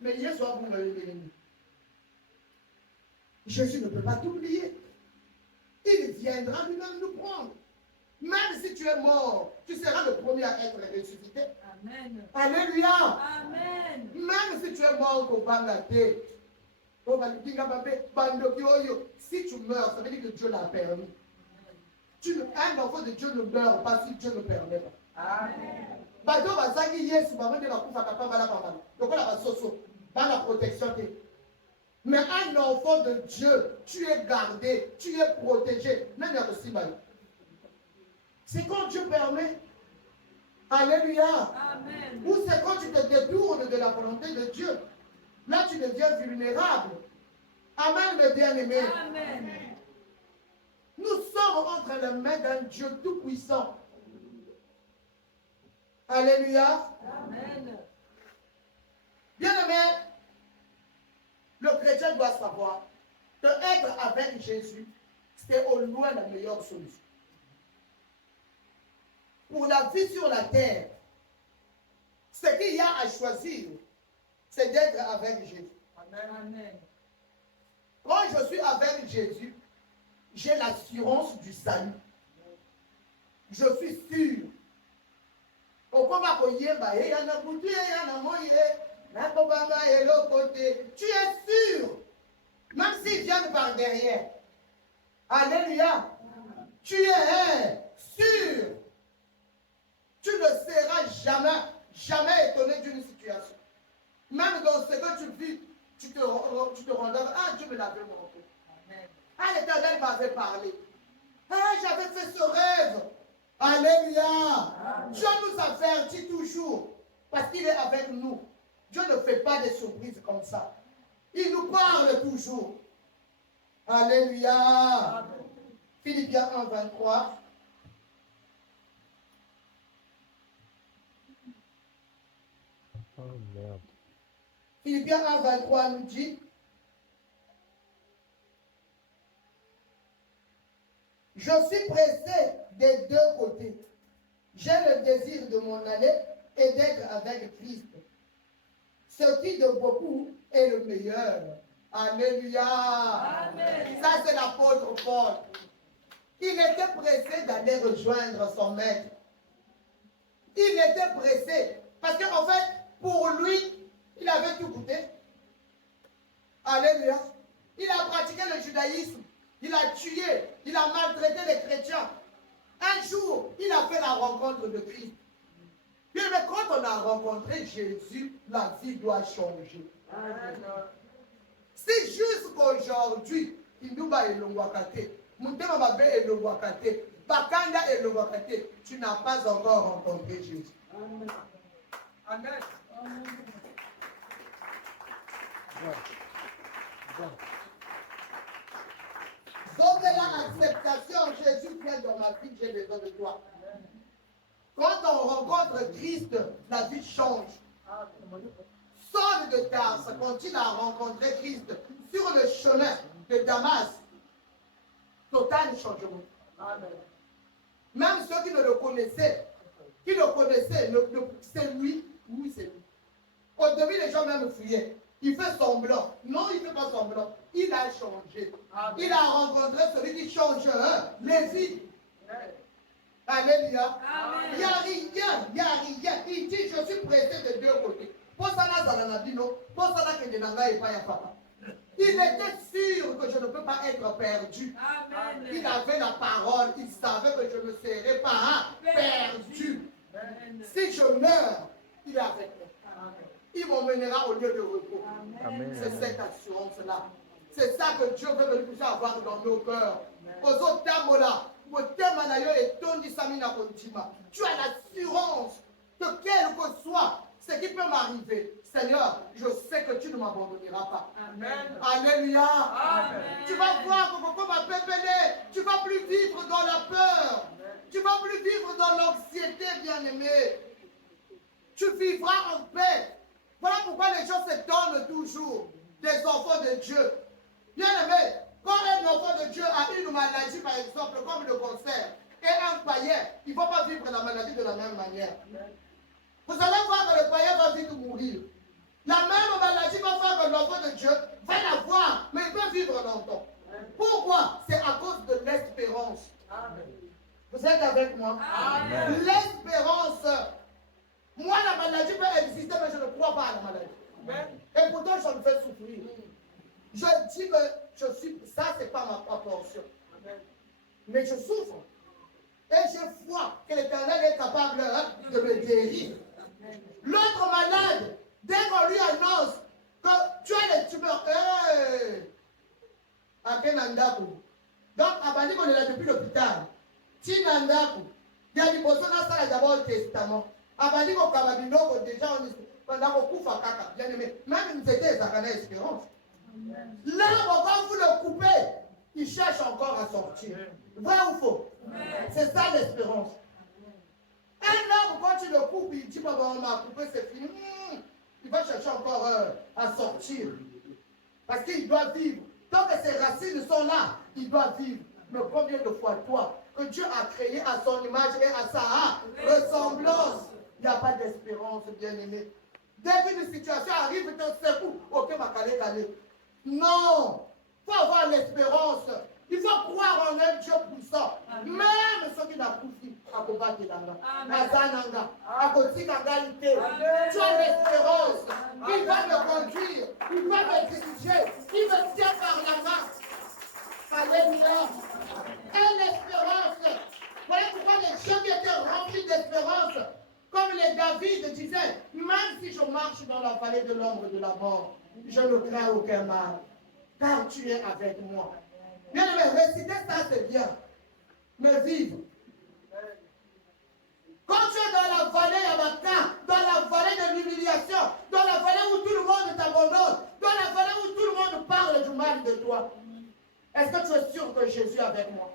Mais hier soir, vous m'avez béni. Jésus ne peut pas t'oublier. Il viendra lui-même nous prendre. Même si tu es mort, tu seras le premier à être ressuscité. Amen. Alléluia. Amen. Même si tu es mort au Bangladesh, si tu meurs, ça veut dire que Dieu l'a permis. Un enfant de Dieu ne meurt pas si Dieu ne permet pas. Amen. Mais un enfant de Dieu, tu es gardé, tu es protégé. C'est quand Dieu permet. Alléluia. Amen. Ou c'est quand tu te détournes de la volonté de Dieu. Là, tu deviens vulnérable. Amen, mes bien-aimés. Amen. Nous sommes entre les mains d'un Dieu tout-puissant. Alléluia. Amen. Bien-aimé, le chrétien doit savoir que être avec Jésus, c'est au loin la meilleure solution. Pour la vie sur la terre, ce qu'il y a à choisir, c'est d'être avec Jésus. Amen. Quand je suis avec Jésus, j'ai l'assurance du salut. Je suis sûr. Tu es sûr. Même s'ils viennent par derrière. Alléluia. Tu es sûr. Tu ne seras jamais étonné d'une situation. Même dans ce que tu vis, tu te rendras. Ah, Dieu me l'avait montré. Ah, l'Éternel m'avait parlé. Ah, j'avais fait ce rêve. Alléluia. Amen. Dieu nous avertit toujours parce qu'il est avec nous. Dieu ne fait pas des surprises comme ça. Il nous parle toujours. Alléluia. Amen. Philippiens 1, 23. Oh merde. Philippiens 1, 23 nous dit: je suis pressé des deux côtés. J'ai le désir de m'en aller et d'être avec Christ. Ce qui de beaucoup est le meilleur. Alléluia. Amen. Ça, c'est l'apôtre Paul. Il était pressé d'aller rejoindre son maître. Il était pressé. Parce qu'en fait, pour lui, il avait tout goûté. Alléluia. Il a pratiqué le judaïsme. Il a tué. Il a maltraité les chrétiens. Un jour, il a fait la rencontre de Christ. Mais quand on a rencontré Jésus, la vie doit changer. C'est juste qu'aujourd'hui, tu n'as pas encore rencontré Jésus. Amen. Amen. Donc, de l'acceptation, Jésus vient dans ma vie, j'ai besoin de toi. Quand on rencontre Christ, la vie change. Saul de Tarse, quand il a rencontré Christ sur le chemin de Damas, total changement. Même ceux qui ne le connaissaient, c'est lui, oui c'est lui. Au début, les gens même fuyaient. Il fait semblant. Non, il ne fait pas semblant. Il a changé. Amen. Il a rencontré celui qui change les vies. Alléluia. Il n'y a rien, il n'y a rien. Il dit, je suis pressé de deux côtés. Il était sûr que je ne peux pas être perdu. Amen. Il avait la parole. Il savait que je ne serais pas perdu. Amen. Si je meurs, il est avec moi. Amen. Il m'emmènera au lieu de repos. C'est cette assurance-là. C'est ça que Dieu veut nous pousser à avoir dans nos cœurs. Aux autres tamola, tu as l'assurance que quel que soit ce qui peut m'arriver, Seigneur, je sais que tu ne m'abandonneras pas. Amen. Alléluia. Amen. Tu vas voir que comme ma pépélé, tu ne vas plus vivre dans la peur. Tu ne vas plus vivre dans l'anxiété, bien-aimé. Tu vivras en paix. Voilà pourquoi les gens s'étonnent toujours des enfants de Dieu. Bien-aimé, quand un enfant de Dieu a une maladie, par exemple, comme le cancer, et un païen, il ne va pas vivre la maladie de la même manière. Vous allez voir que le païen va vite mourir. La même maladie va faire que l'enfant de Dieu va la voir, mais il peut vivre longtemps. Pourquoi? C'est à cause de l'espérance. Vous êtes avec moi? L'espérance. Moi, la maladie peut exister, mais je ne crois pas à la maladie. Et pourtant, je me fais souffrir. Je dis que je suis, ça, c'est pas ma proportion. Mais je souffre. Et j'ai foi que l'Éternel est capable de me guérir. L'autre malade, dès qu'on lui annonce que tu as les tumeurs, donc, Abadi, on est là depuis l'hôpital. Tinandaku, il y a des personnes qui ont d'abord le testament. Abadi, on a déjà, pendant qu'on couvre à caca, bien aimé. Même une c'était ça espérance. Là, quand vous le coupez, il cherche encore à sortir. Vrai ou faux? C'est ça l'espérance. Un homme, quand tu le coupes, il dit, bon, on m'a coupé, c'est fini. Il va chercher encore à sortir. Parce qu'il doit vivre. Tant que ses racines sont là, il doit vivre. Mais combien de fois, toi, que Dieu a créé à son image et à sa ressemblance, il n'y a pas d'espérance, bien-aimé. Dès qu'une situation arrive, tu te secoues. Ok, ma calé. Non, il faut avoir l'espérance. Il faut croire en un Dieu puissant. Même ceux qui n'ont pas pu à combattre Nazananga, à côté d'égalité. Tu as l'espérance. Il va me conduire. Il va me diriger. Il me tient par la main. Alléluia. Et l'espérance. Voilà pourquoi les gens qui étaient remplis d'espérance, comme les David disaient, même si je marche dans la vallée de l'ombre de la mort, je ne crains aucun mal, car tu es avec moi. Bien aimé, réciter ça c'est bien, mais vivre. Quand tu es dans la vallée Yamaka, dans la vallée de l'humiliation, dans la vallée où tout le monde t'abandonne, dans la vallée où tout le monde parle du mal de toi, est-ce que tu es sûr que Jésus est avec moi?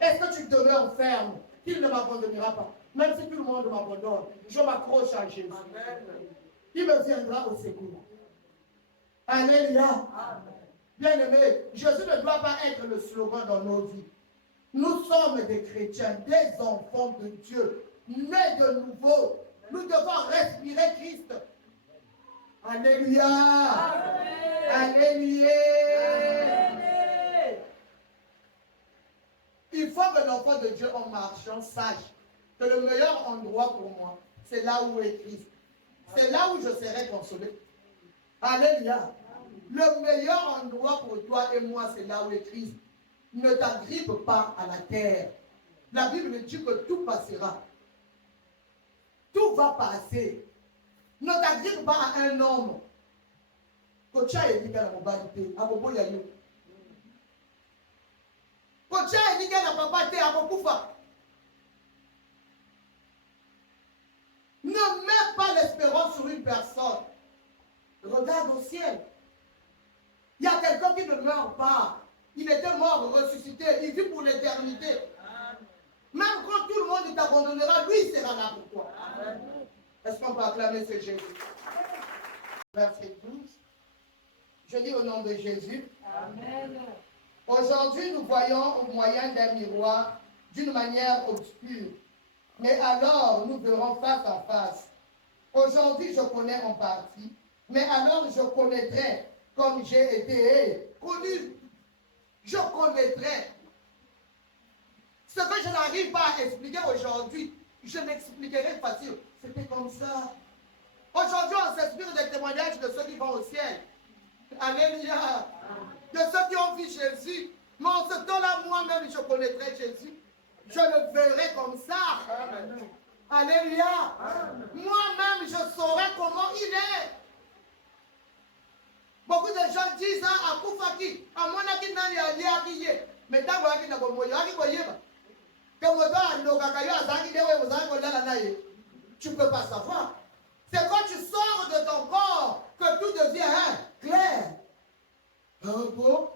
Est-ce que tu demeures ferme qu'il ne m'abandonnera pas? Même si tout le monde m'abandonne, je m'accroche à Jésus. Il me viendra au secours. Alléluia. Bien-aimé, Jésus ne doit pas être le slogan dans nos vies. Nous sommes des chrétiens, des enfants de Dieu, nés de nouveau. Nous devons respirer Christ. Alléluia. Alléluia. Il faut que l'enfant de Dieu en marchant sache que le meilleur endroit pour moi, c'est là où est Christ. C'est là où je serai consolé. Alléluia. Le meilleur endroit pour toi et moi, c'est là où est Christ. Ne t'agrippe pas à la terre. La Bible dit que tout passera. Tout va passer. Ne t'agrippe pas à un homme. Ne mets pas l'espérance sur une personne. Regarde au ciel. Il y a quelqu'un qui ne meurt pas. Il était mort, ressuscité. Il vit pour l'éternité. Même quand tout le monde t'abandonnera, lui il sera là pour toi. Est-ce qu'on peut acclamer ce Jésus? Verset 12. Je dis au nom de Jésus. Amen. Aujourd'hui, nous voyons au moyen d'un miroir d'une manière obscure. Mais alors, nous verrons face à face. Aujourd'hui, je connais en partie. Mais alors, je connaîtrai comme j'ai été connu. Je connaîtrai. Ce que je n'arrive pas à expliquer aujourd'hui, je m'expliquerai facile. C'était comme ça. Aujourd'hui, on s'inspire des témoignages de ceux qui vont au ciel. Alléluia. De ceux qui ont vu Jésus. Mais en ce temps-là, moi-même, je connaîtrai Jésus. Je le verrai comme ça. Amen. Alléluia. Moi-même, je saurai comment il est. Beaucoup de gens disent à Koufaki, à mon aki nani ali akiye. Mais tant que na bomoyo aki koyeba. Que moto andokakayo azaki dewe uzaki kolala naye. Tu ne peux pas savoir. C'est quand tu sors de ton corps que tout devient clair. Ah bon?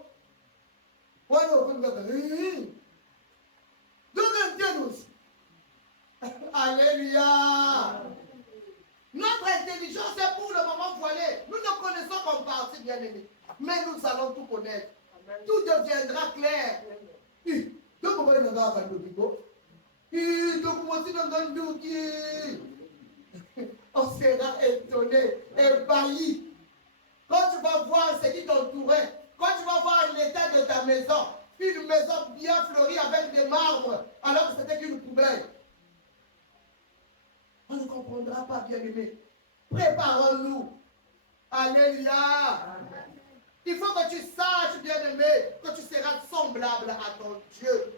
Alléluia. Notre intelligence est pour le moment voilée. Nous ne connaissons qu'en partie, bien aimé. Mais nous allons tout connaître. Tout deviendra clair. On sera étonné, ébahi. Quand tu vas voir ce qui t'entourait, quand tu vas voir l'état de ta maison, une maison bien fleurie avec des marbres, alors que c'était qu'une poubelle. On ne comprendra pas, bien aimé. Préparons-nous. Alléluia. Il faut que tu saches, bien aimé, que tu seras semblable à ton Dieu.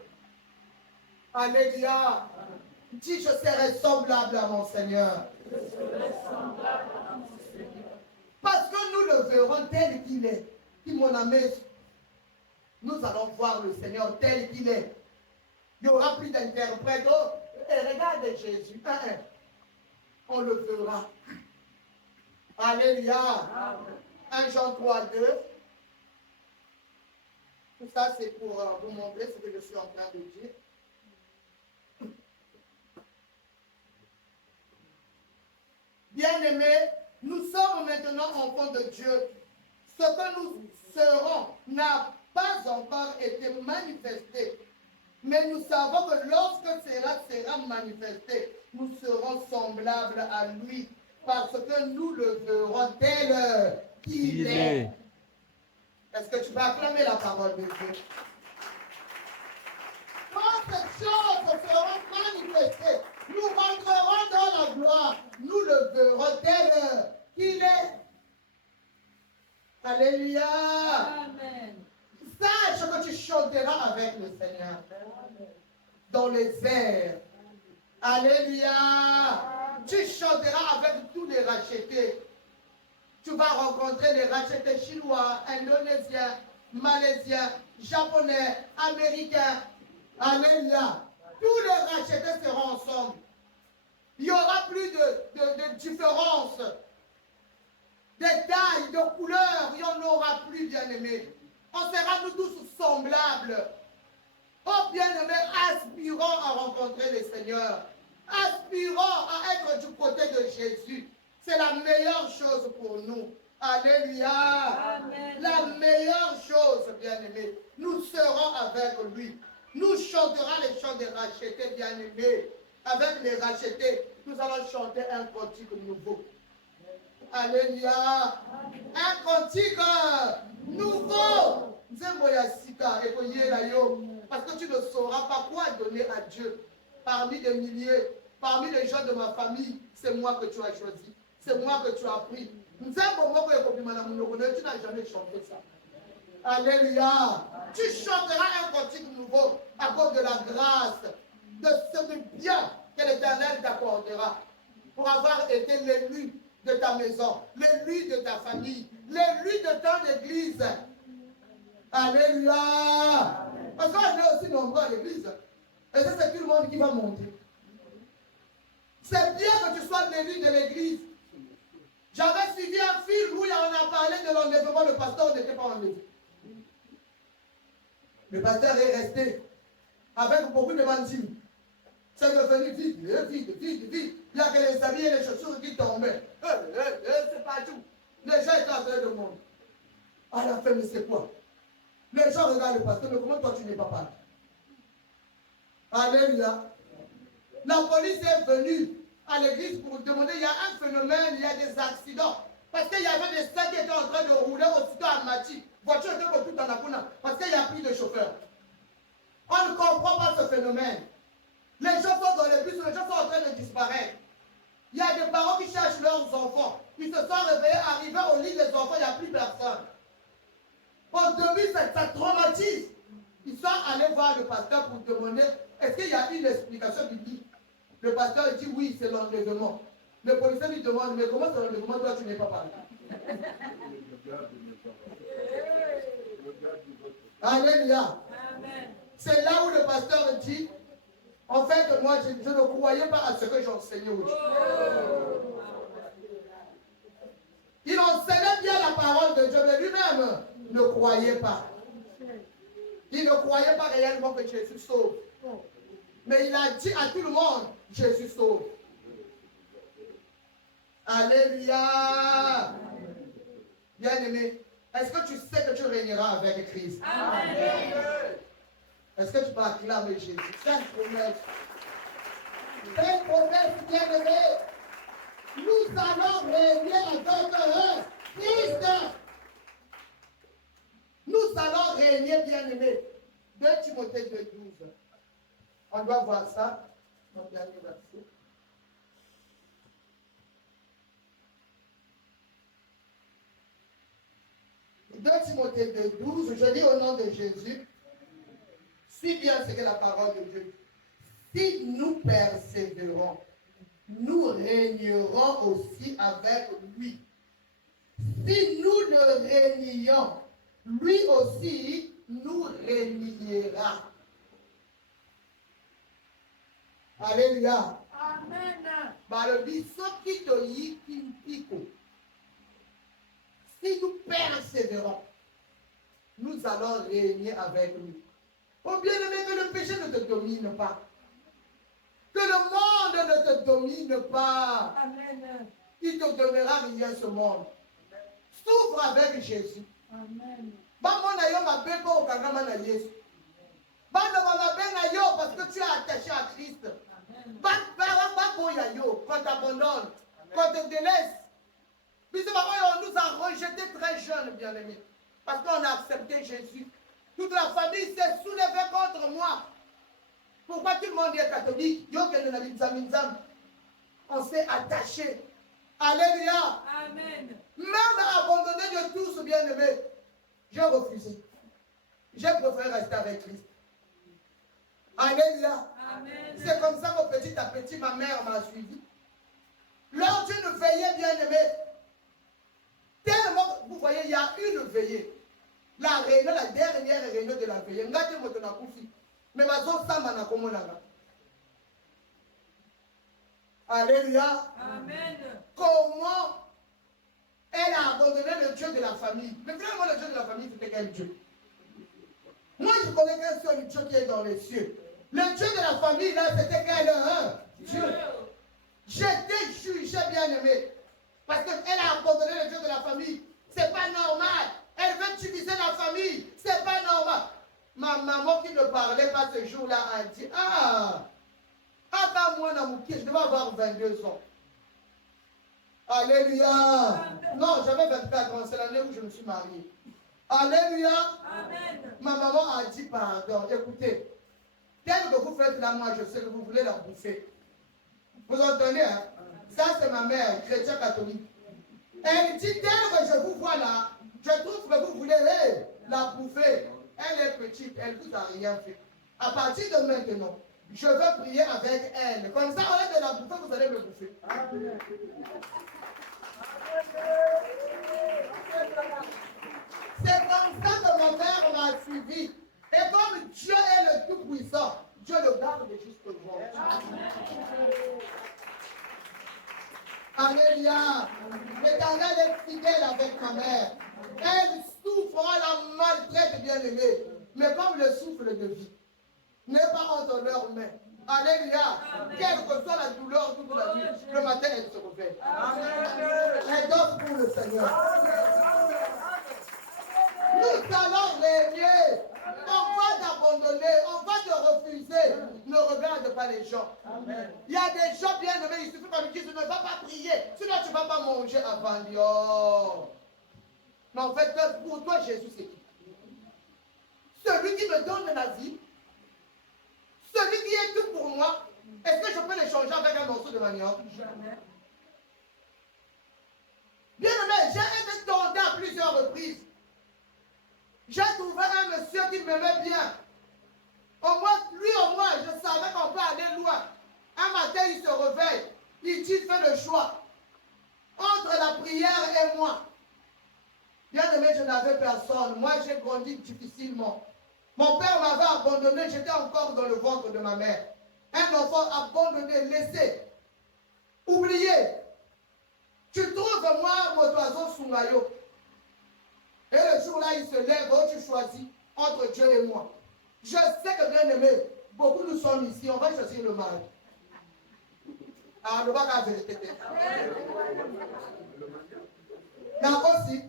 Alléluia. Dis, je serai semblable à mon Seigneur. Je serai semblable à mon Seigneur. Parce que nous le verrons tel qu'il est. Dit mon ami, nous allons voir le Seigneur tel qu'il est. Il n'y aura plus d'interprète. Oh, regarde Jésus. On le verra. Alléluia. 1 Jean 3, 2. Tout ça, c'est pour vous montrer ce que je suis en train de dire. Bien-aimés, nous sommes maintenant enfants de Dieu. Ce que nous serons n'a pas encore été manifesté. Mais nous savons que lorsque cela sera manifesté, nous serons semblables à lui, parce que nous le verrons tel qu'il est. Est-ce que tu vas acclamer la parole de Dieu? Quand ces choses seront manifestées, nous rentrerons dans la gloire. Nous le verrons tel qu'il est. Alléluia. Amen. Sache que tu chanteras avec le Seigneur dans les airs. Alléluia. Tu chanteras avec tous les rachetés. Tu vas rencontrer les rachetés chinois, indonésiens, malaisiens, japonais, américains. Alléluia. Tous les rachetés seront ensemble. Il n'y aura plus de différence. Des tailles, de couleurs, il n'y en aura plus, bien-aimés. On sera nous tous semblables. Oh, bien-aimés, aspirons à rencontrer le Seigneur. Aspirons à être du côté de Jésus. C'est la meilleure chose pour nous. Alléluia. Amen. La meilleure chose, bien-aimés. Nous serons avec lui. Nous chanterons les chants des rachetés, bien-aimés. Avec les rachetés, nous allons chanter un cantique nouveau. Alléluia. Un cantique nouveau. Parce que tu ne sauras pas quoi donner à Dieu. Parmi des milliers, parmi les gens de ma famille, c'est moi que tu as choisi. C'est moi que tu as pris. Tu n'as jamais chanté ça. Alléluia. Tu chanteras un cantique nouveau à cause de la grâce, de ce bien que l'Éternel t'accordera pour avoir été l'élu de ta maison, l'élu de ta famille, l'élu de ton église. Alléluia. Parce qu'on est aussi nombreux à l'église. Et ça, c'est tout le monde qui va monter. C'est bien que tu sois l'élu de l'église. J'avais suivi un film où on a parlé de l'enlèvement. Le pasteur n'était pas enlevé. Le pasteur est resté avec beaucoup de bandits. C'est devenu vide, vide, vide, vide. Il n'y a que les habits et les chaussures qui tombaient. C'est pas tout. Les gens étaient en train de monter. À la fin, mais c'est quoi? Les gens regardent le pasteur, mais comment toi tu n'es pas parti? Alléluia. La police est venue à l'église pour demander, il y a un phénomène, il y a des accidents. Parce qu'il y avait des sacs qui étaient en train de rouler aussitôt à Mati. Voiture était pour tout en Akuna. Parce qu'il n'y a plus de chauffeur. On ne comprend pas ce phénomène. Les gens sont dans les bus, les gens sont en train de disparaître. Il y a des parents qui cherchent leurs enfants. Ils se sont réveillés, arrivés au lit des enfants, il n'y a plus personne. Au début, ça traumatise. Ils sont allés voir le pasteur pour demander est-ce qu'il y a une explication biblique. Le pasteur dit oui, c'est l'enlèvement. Le policier lui demande mais comment c'est l'enlèvement, toi tu n'es pas parti? Alléluia. Amen. C'est là où le pasteur dit, en fait, moi, je ne croyais pas à ce que j'enseignais aujourd'hui. Il enseignait bien la parole de Dieu, mais lui-même ne croyait pas. Il ne croyait pas réellement que Jésus sauve. Mais il a dit à tout le monde, Jésus sauve. Alléluia. Bien-aimé, est-ce que tu sais que tu régneras avec Christ? Amen. Est-ce que tu peux acclamer Jésus? C'est une promesse. C'est une promesse, bien-aimé. Nous allons régner avec Christ. Nous allons régner, bien-aimé. 2 Timothée 2,12. On doit voir ça. Mon dernier verset. 2 Timothée 2,12. Je lis au nom de Jésus. Suis bien ce que la parole de Dieu dit. Si nous persévérons, nous régnerons aussi avec lui. Si nous le régnions, lui aussi nous régnera. Alléluia. Amen. Si nous persévérons, nous allons régner avec lui. Oh bien-aimé, que le péché ne te domine pas. Que le monde ne te domine pas. Amen. Il te donnera rien ce monde. Souffre avec Jésus. Amen. Bamona yo mabeko okangama na Yesu. Banda mabenga yo parce que tu es attaché à Christ. Baboya yo quand t'abandonnes, quand te délaisse. Puis on nous a rejetés très jeunes, bien-aimés, parce qu'on a accepté Jésus. Toute la famille s'est soulevée contre moi. Pourquoi tout le monde est catholique? On s'est attaché. Alléluia. Amen. Même abandonné de tous, bien-aimés, j'ai refusé. J'ai préféré rester avec Christ. Alléluia. Amen. C'est comme ça que petit à petit, ma mère m'a suivi. Lorsqu'une veillée, bien-aimée, tellement, vous voyez, il y a une veillée. La réunion, la dernière réunion de la veillée. Mais ma zone samba na komonanga. Alléluia. Amen. Comment elle a abandonné le Dieu de la famille? Mais vraiment, le Dieu de la famille, c'était quel Dieu? Moi, je connais qu'un seul Dieu qui est dans les cieux. Le Dieu de la famille, là, c'était quel Dieu? J'étais jugé, bien-aimé. Parce qu'elle a abandonné le Dieu de la famille. C'est pas normal. Elle veut utiliser la famille. C'est pas normal. Ma maman qui ne parlait pas ce jour-là a dit, moi, je devais avoir 22 ans. Alléluia. Non, j'avais 24 ans. C'est l'année où je me suis marié. Alléluia. Amen. Ma maman a dit pardon. Écoutez, tel que vous faites là, moi, je sais que vous voulez la bouffer. Vous entendez, hein? Ça, c'est ma mère, chrétienne catholique. Elle dit, tel que je vous vois là, je trouve que vous voulez la bouffer. Elle est petite, elle ne vous a rien fait. À partir de maintenant, je veux prier avec elle. Comme ça, au lieu de la bouffer, vous allez me bouffer. C'est comme ça que ma mère m'a suivi. Et comme Dieu est le Tout-Puissant, Dieu le garde jusqu'au jour. Alléluia. L'Éternel est fidèle avec ma mère. Elle souffre, on la maltraite, bien-aimée. Mais comme le souffle de vie n'est pas entre leurs mains. Alléluia. Quelle que soit la douleur toute la nuit, le matin, elle se réveille. Elle dort pour le Seigneur. Nous allons régner. On va t'abandonner, on va te refuser. Ne regarde pas les gens. Amen. Il y a des gens bien aimés, il suffit qu'on lui dise, tu ne vas pas prier, sinon tu ne vas pas manger avant. Oh. Mais en fait, pour toi, Jésus, c'est qui? Celui qui me donne la vie, celui qui est tout pour moi. Est-ce que je peux l'échanger avec un morceau de manioc? Jamais. Bien aimé, j'ai été tenté à plusieurs reprises. J'ai trouvé un monsieur qui m'aimait bien. Au moins, je savais qu'on peut aller loin. Un matin, il se réveille. Il dit, fais le choix. Entre la prière et moi. Bien aimé, je n'avais personne. Moi, j'ai grandi difficilement. Mon père m'avait abandonné, j'étais encore dans le ventre de ma mère. Un enfant abandonné, laissé, oublié. Tu trouves moi, mon oiseau Sungayo. Et le jour-là, il se lève, oh, tu choisis entre Dieu et moi. Je sais que, bien aimé, beaucoup nous sommes ici, on va choisir le mari. Ah, le bac à vérité. Mais aussi,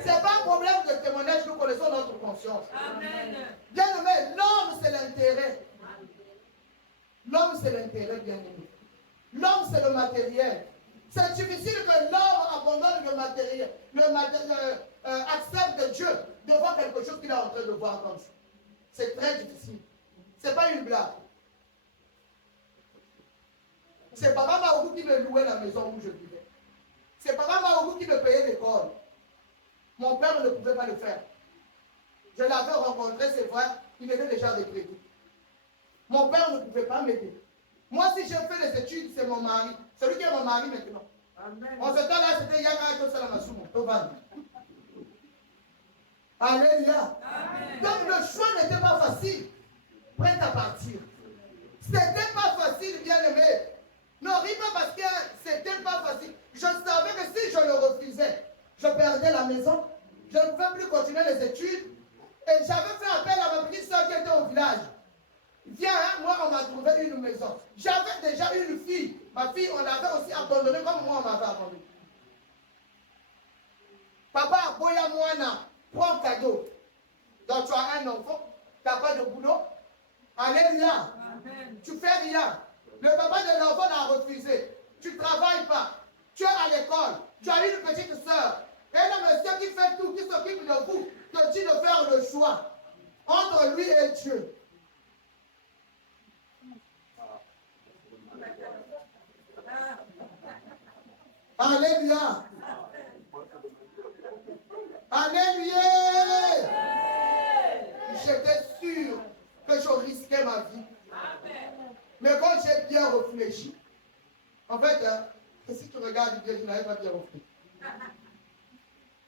ce n'est pas un problème de témoignage, nous connaissons notre conscience. Amen. Bien aimé, l'homme c'est l'intérêt. L'homme c'est l'intérêt, bien aimé. L'homme c'est le matériel. C'est difficile que l'homme abandonne le matériel, accepte Dieu devant quelque chose qu'il est en train de voir comme ça. C'est très difficile. Ce n'est pas une blague. C'est Papa Maougou qui me louait la maison où je vivais. C'est Papa Maougou qui me payait l'école. Mon père ne pouvait pas le faire. Je l'avais rencontré, c'est vrai, il était déjà retraité. Mon père ne pouvait pas m'aider. Moi, si j'ai fait les études, c'est mon mari. Celui qui est mon mari maintenant. Amen. En ce temps-là, c'était Yaga et Salamassoum. Alléluia. Amen. Donc le choix n'était pas facile. Prêt à partir. C'était pas facile, bien aimé. Non, ris pas parce que c'était pas facile. Je savais que si je le refusais, je perdais la maison. Je ne pouvais plus continuer les études. Et j'avais fait appel à ma petite soeur qui était au village. Viens, hein, moi on m'a trouvé une maison. J'avais déjà une fille. Ma fille, on l'avait aussi abandonnée comme moi on m'avait abandonné. Papa, Boya Moana, prends cadeau. Donc tu as un enfant, tu n'as pas de boulot. Alléluia. Tu fais rien. Le papa de l'enfant l'a refusé. Tu ne travailles pas. Tu es à l'école. Tu as une petite soeur. Et le monsieur qui fait tout, qui s'occupe de vous, te dit de faire le choix entre lui et Dieu. Alléluia. Alléluia. J'étais sûr que je risquais ma vie. Mais quand j'ai bien réfléchi, en fait, si tu regardes bien, je n'avais pas bien réfléchi.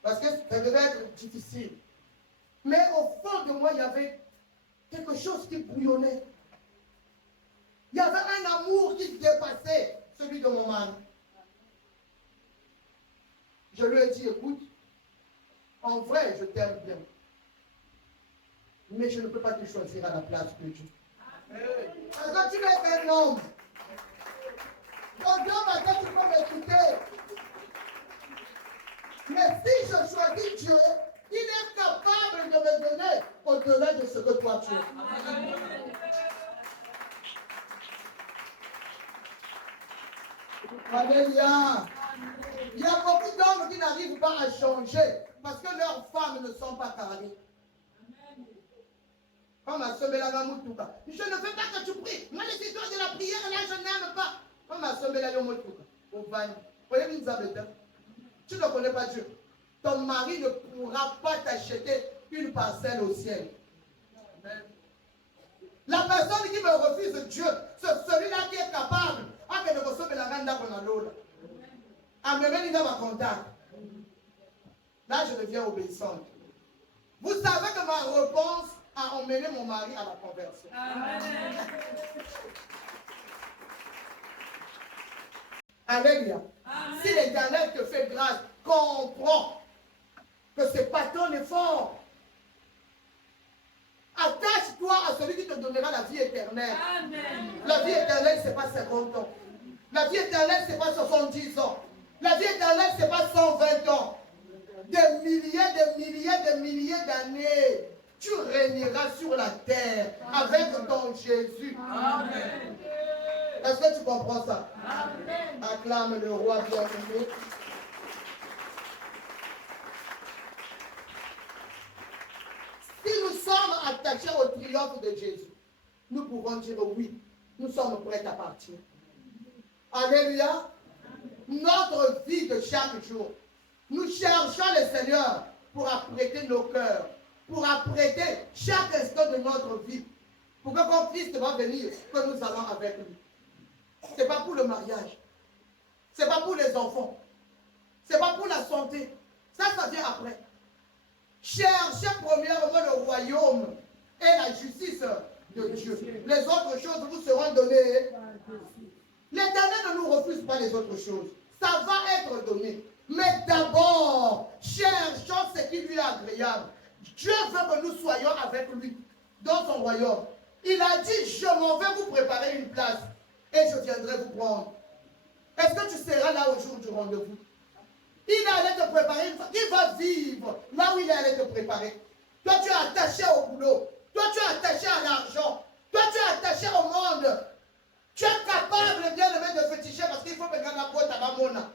Parce que ça devait être difficile. Mais au fond de moi, il y avait quelque chose qui bouillonnait. Il y avait un amour qui dépassait celui de mon mari. Je lui ai dit, écoute, en vrai, je t'aime bien. Mais je ne peux pas te choisir à la place de Dieu. Parce que tu es un homme. Ton Dieu matin, tu peux m'écouter. Mais si je choisis Dieu, il est capable de me donner au-delà de ce que toi tu es. Alléluia. Il y a beaucoup d'hommes qui n'arrivent pas à changer parce que leurs femmes ne sont pas carrées. Je ne fais pas que tu pries. Moi, les histoires de la prière, là, je n'aime pas. Tu ne connais pas Dieu. Ton mari ne pourra pas t'acheter une parcelle au ciel. La personne qui me refuse Dieu, c'est celui-là qui est capable de recevoir la renda qu'on a l'eau. Là, je deviens obéissante. Vous savez que ma réponse a emmené mon mari à la conversion. Amen. Alléluia. Si l'Éternel te fait grâce, comprends que ce n'est pas ton effort. Attache-toi à celui qui te donnera la vie éternelle. Amen. La vie éternelle, ce n'est pas 50 ans. La vie éternelle, ce n'est pas 70 ans. La vie éternelle, ce n'est pas 120 ans. Des milliers d'années. Tu régneras sur la terre avec ton Jésus. Amen. Est-ce que tu comprends ça? Amen. Acclame le roi bien-aimé. Si nous sommes attachés au triomphe de Jésus, nous pouvons dire oui, nous sommes prêts à partir. Alléluia. Notre vie de chaque jour, nous cherchons le Seigneur pour apprêter nos cœurs, pour apprêter chaque instant de notre vie, pour que quand Christ va venir, que nous allons avec lui. Ce n'est pas pour le mariage, ce n'est pas pour les enfants, ce n'est pas pour la santé, Ça vient après. Cherchez premièrement le royaume et la justice de Dieu. Les autres choses vous seront données. L'Éternel ne nous refuse pas les autres choses. Ça va être donné. Mais d'abord, cherchons ce qui lui est agréable. Dieu veut que nous soyons avec lui dans son royaume. Il a dit, je m'en vais vous préparer une place et je viendrai vous prendre. Est-ce que tu seras là au jour du rendez-vous? Il allait te préparer une place. Il va vivre là où il allait te préparer. Toi, tu es attaché au boulot. Toi, tu es attaché à l'argent. Toi, tu es attaché au monde. Tu es capable, bien aimé, de féticher parce qu'il faut que la boîte à la mona.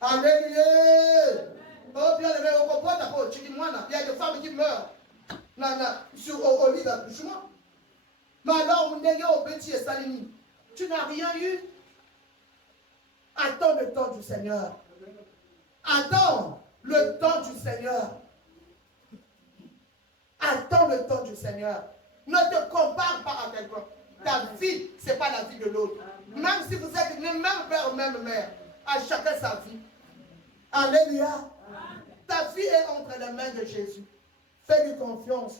Alléluia. Oh, bien aimé, au comprend d'abord. Tu dis, moi, il y a des femmes qui meurent au lit d'accouchement. Mais alors, on est au petit et salini. Tu n'as rien eu. Attends le temps du Seigneur. Attends le temps du Seigneur. Attends le temps du Seigneur. Ne te compare pas à quelqu'un. Ta vie, ce n'est pas la vie de l'autre. Même si vous êtes même père, même mère, à chacun sa vie. Alléluia. Ta vie est entre les mains de Jésus. Fais-lui confiance.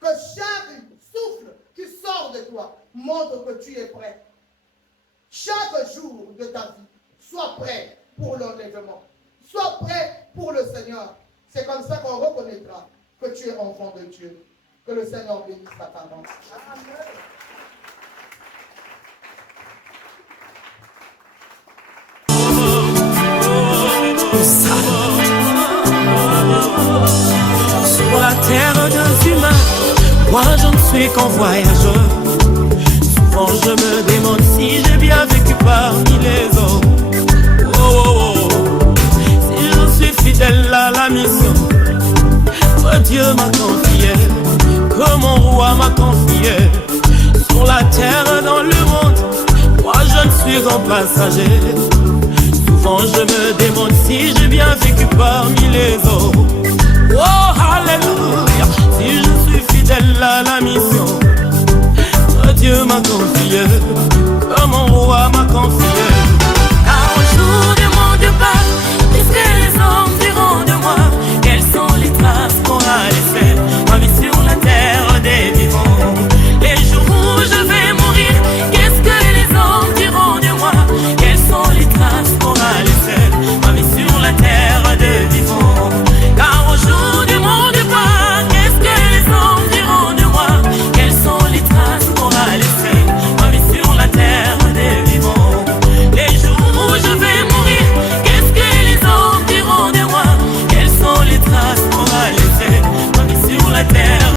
Que chaque souffle qui sort de toi montre que tu es prêt. Chaque jour de ta vie, sois prêt pour l'enlèvement. Sois prêt pour le Seigneur. C'est comme ça qu'on reconnaîtra que tu es enfant de Dieu. Que le Seigneur bénisse ta parole. Amen. Sur la terre des humains, moi je ne suis qu'un voyageur. Souvent je me demande si j'ai bien vécu parmi les hommes. Oh, oh, oh. Si je suis fidèle à la mission que Dieu m'a confiée, que mon roi m'a confiée. Sur la terre, dans le monde, moi je ne suis qu'un passager. Souvent je me demande si j'ai bien vécu parmi les hommes. Oh, alléluia. Si je suis fidèle à la mission que Dieu m'a confiée,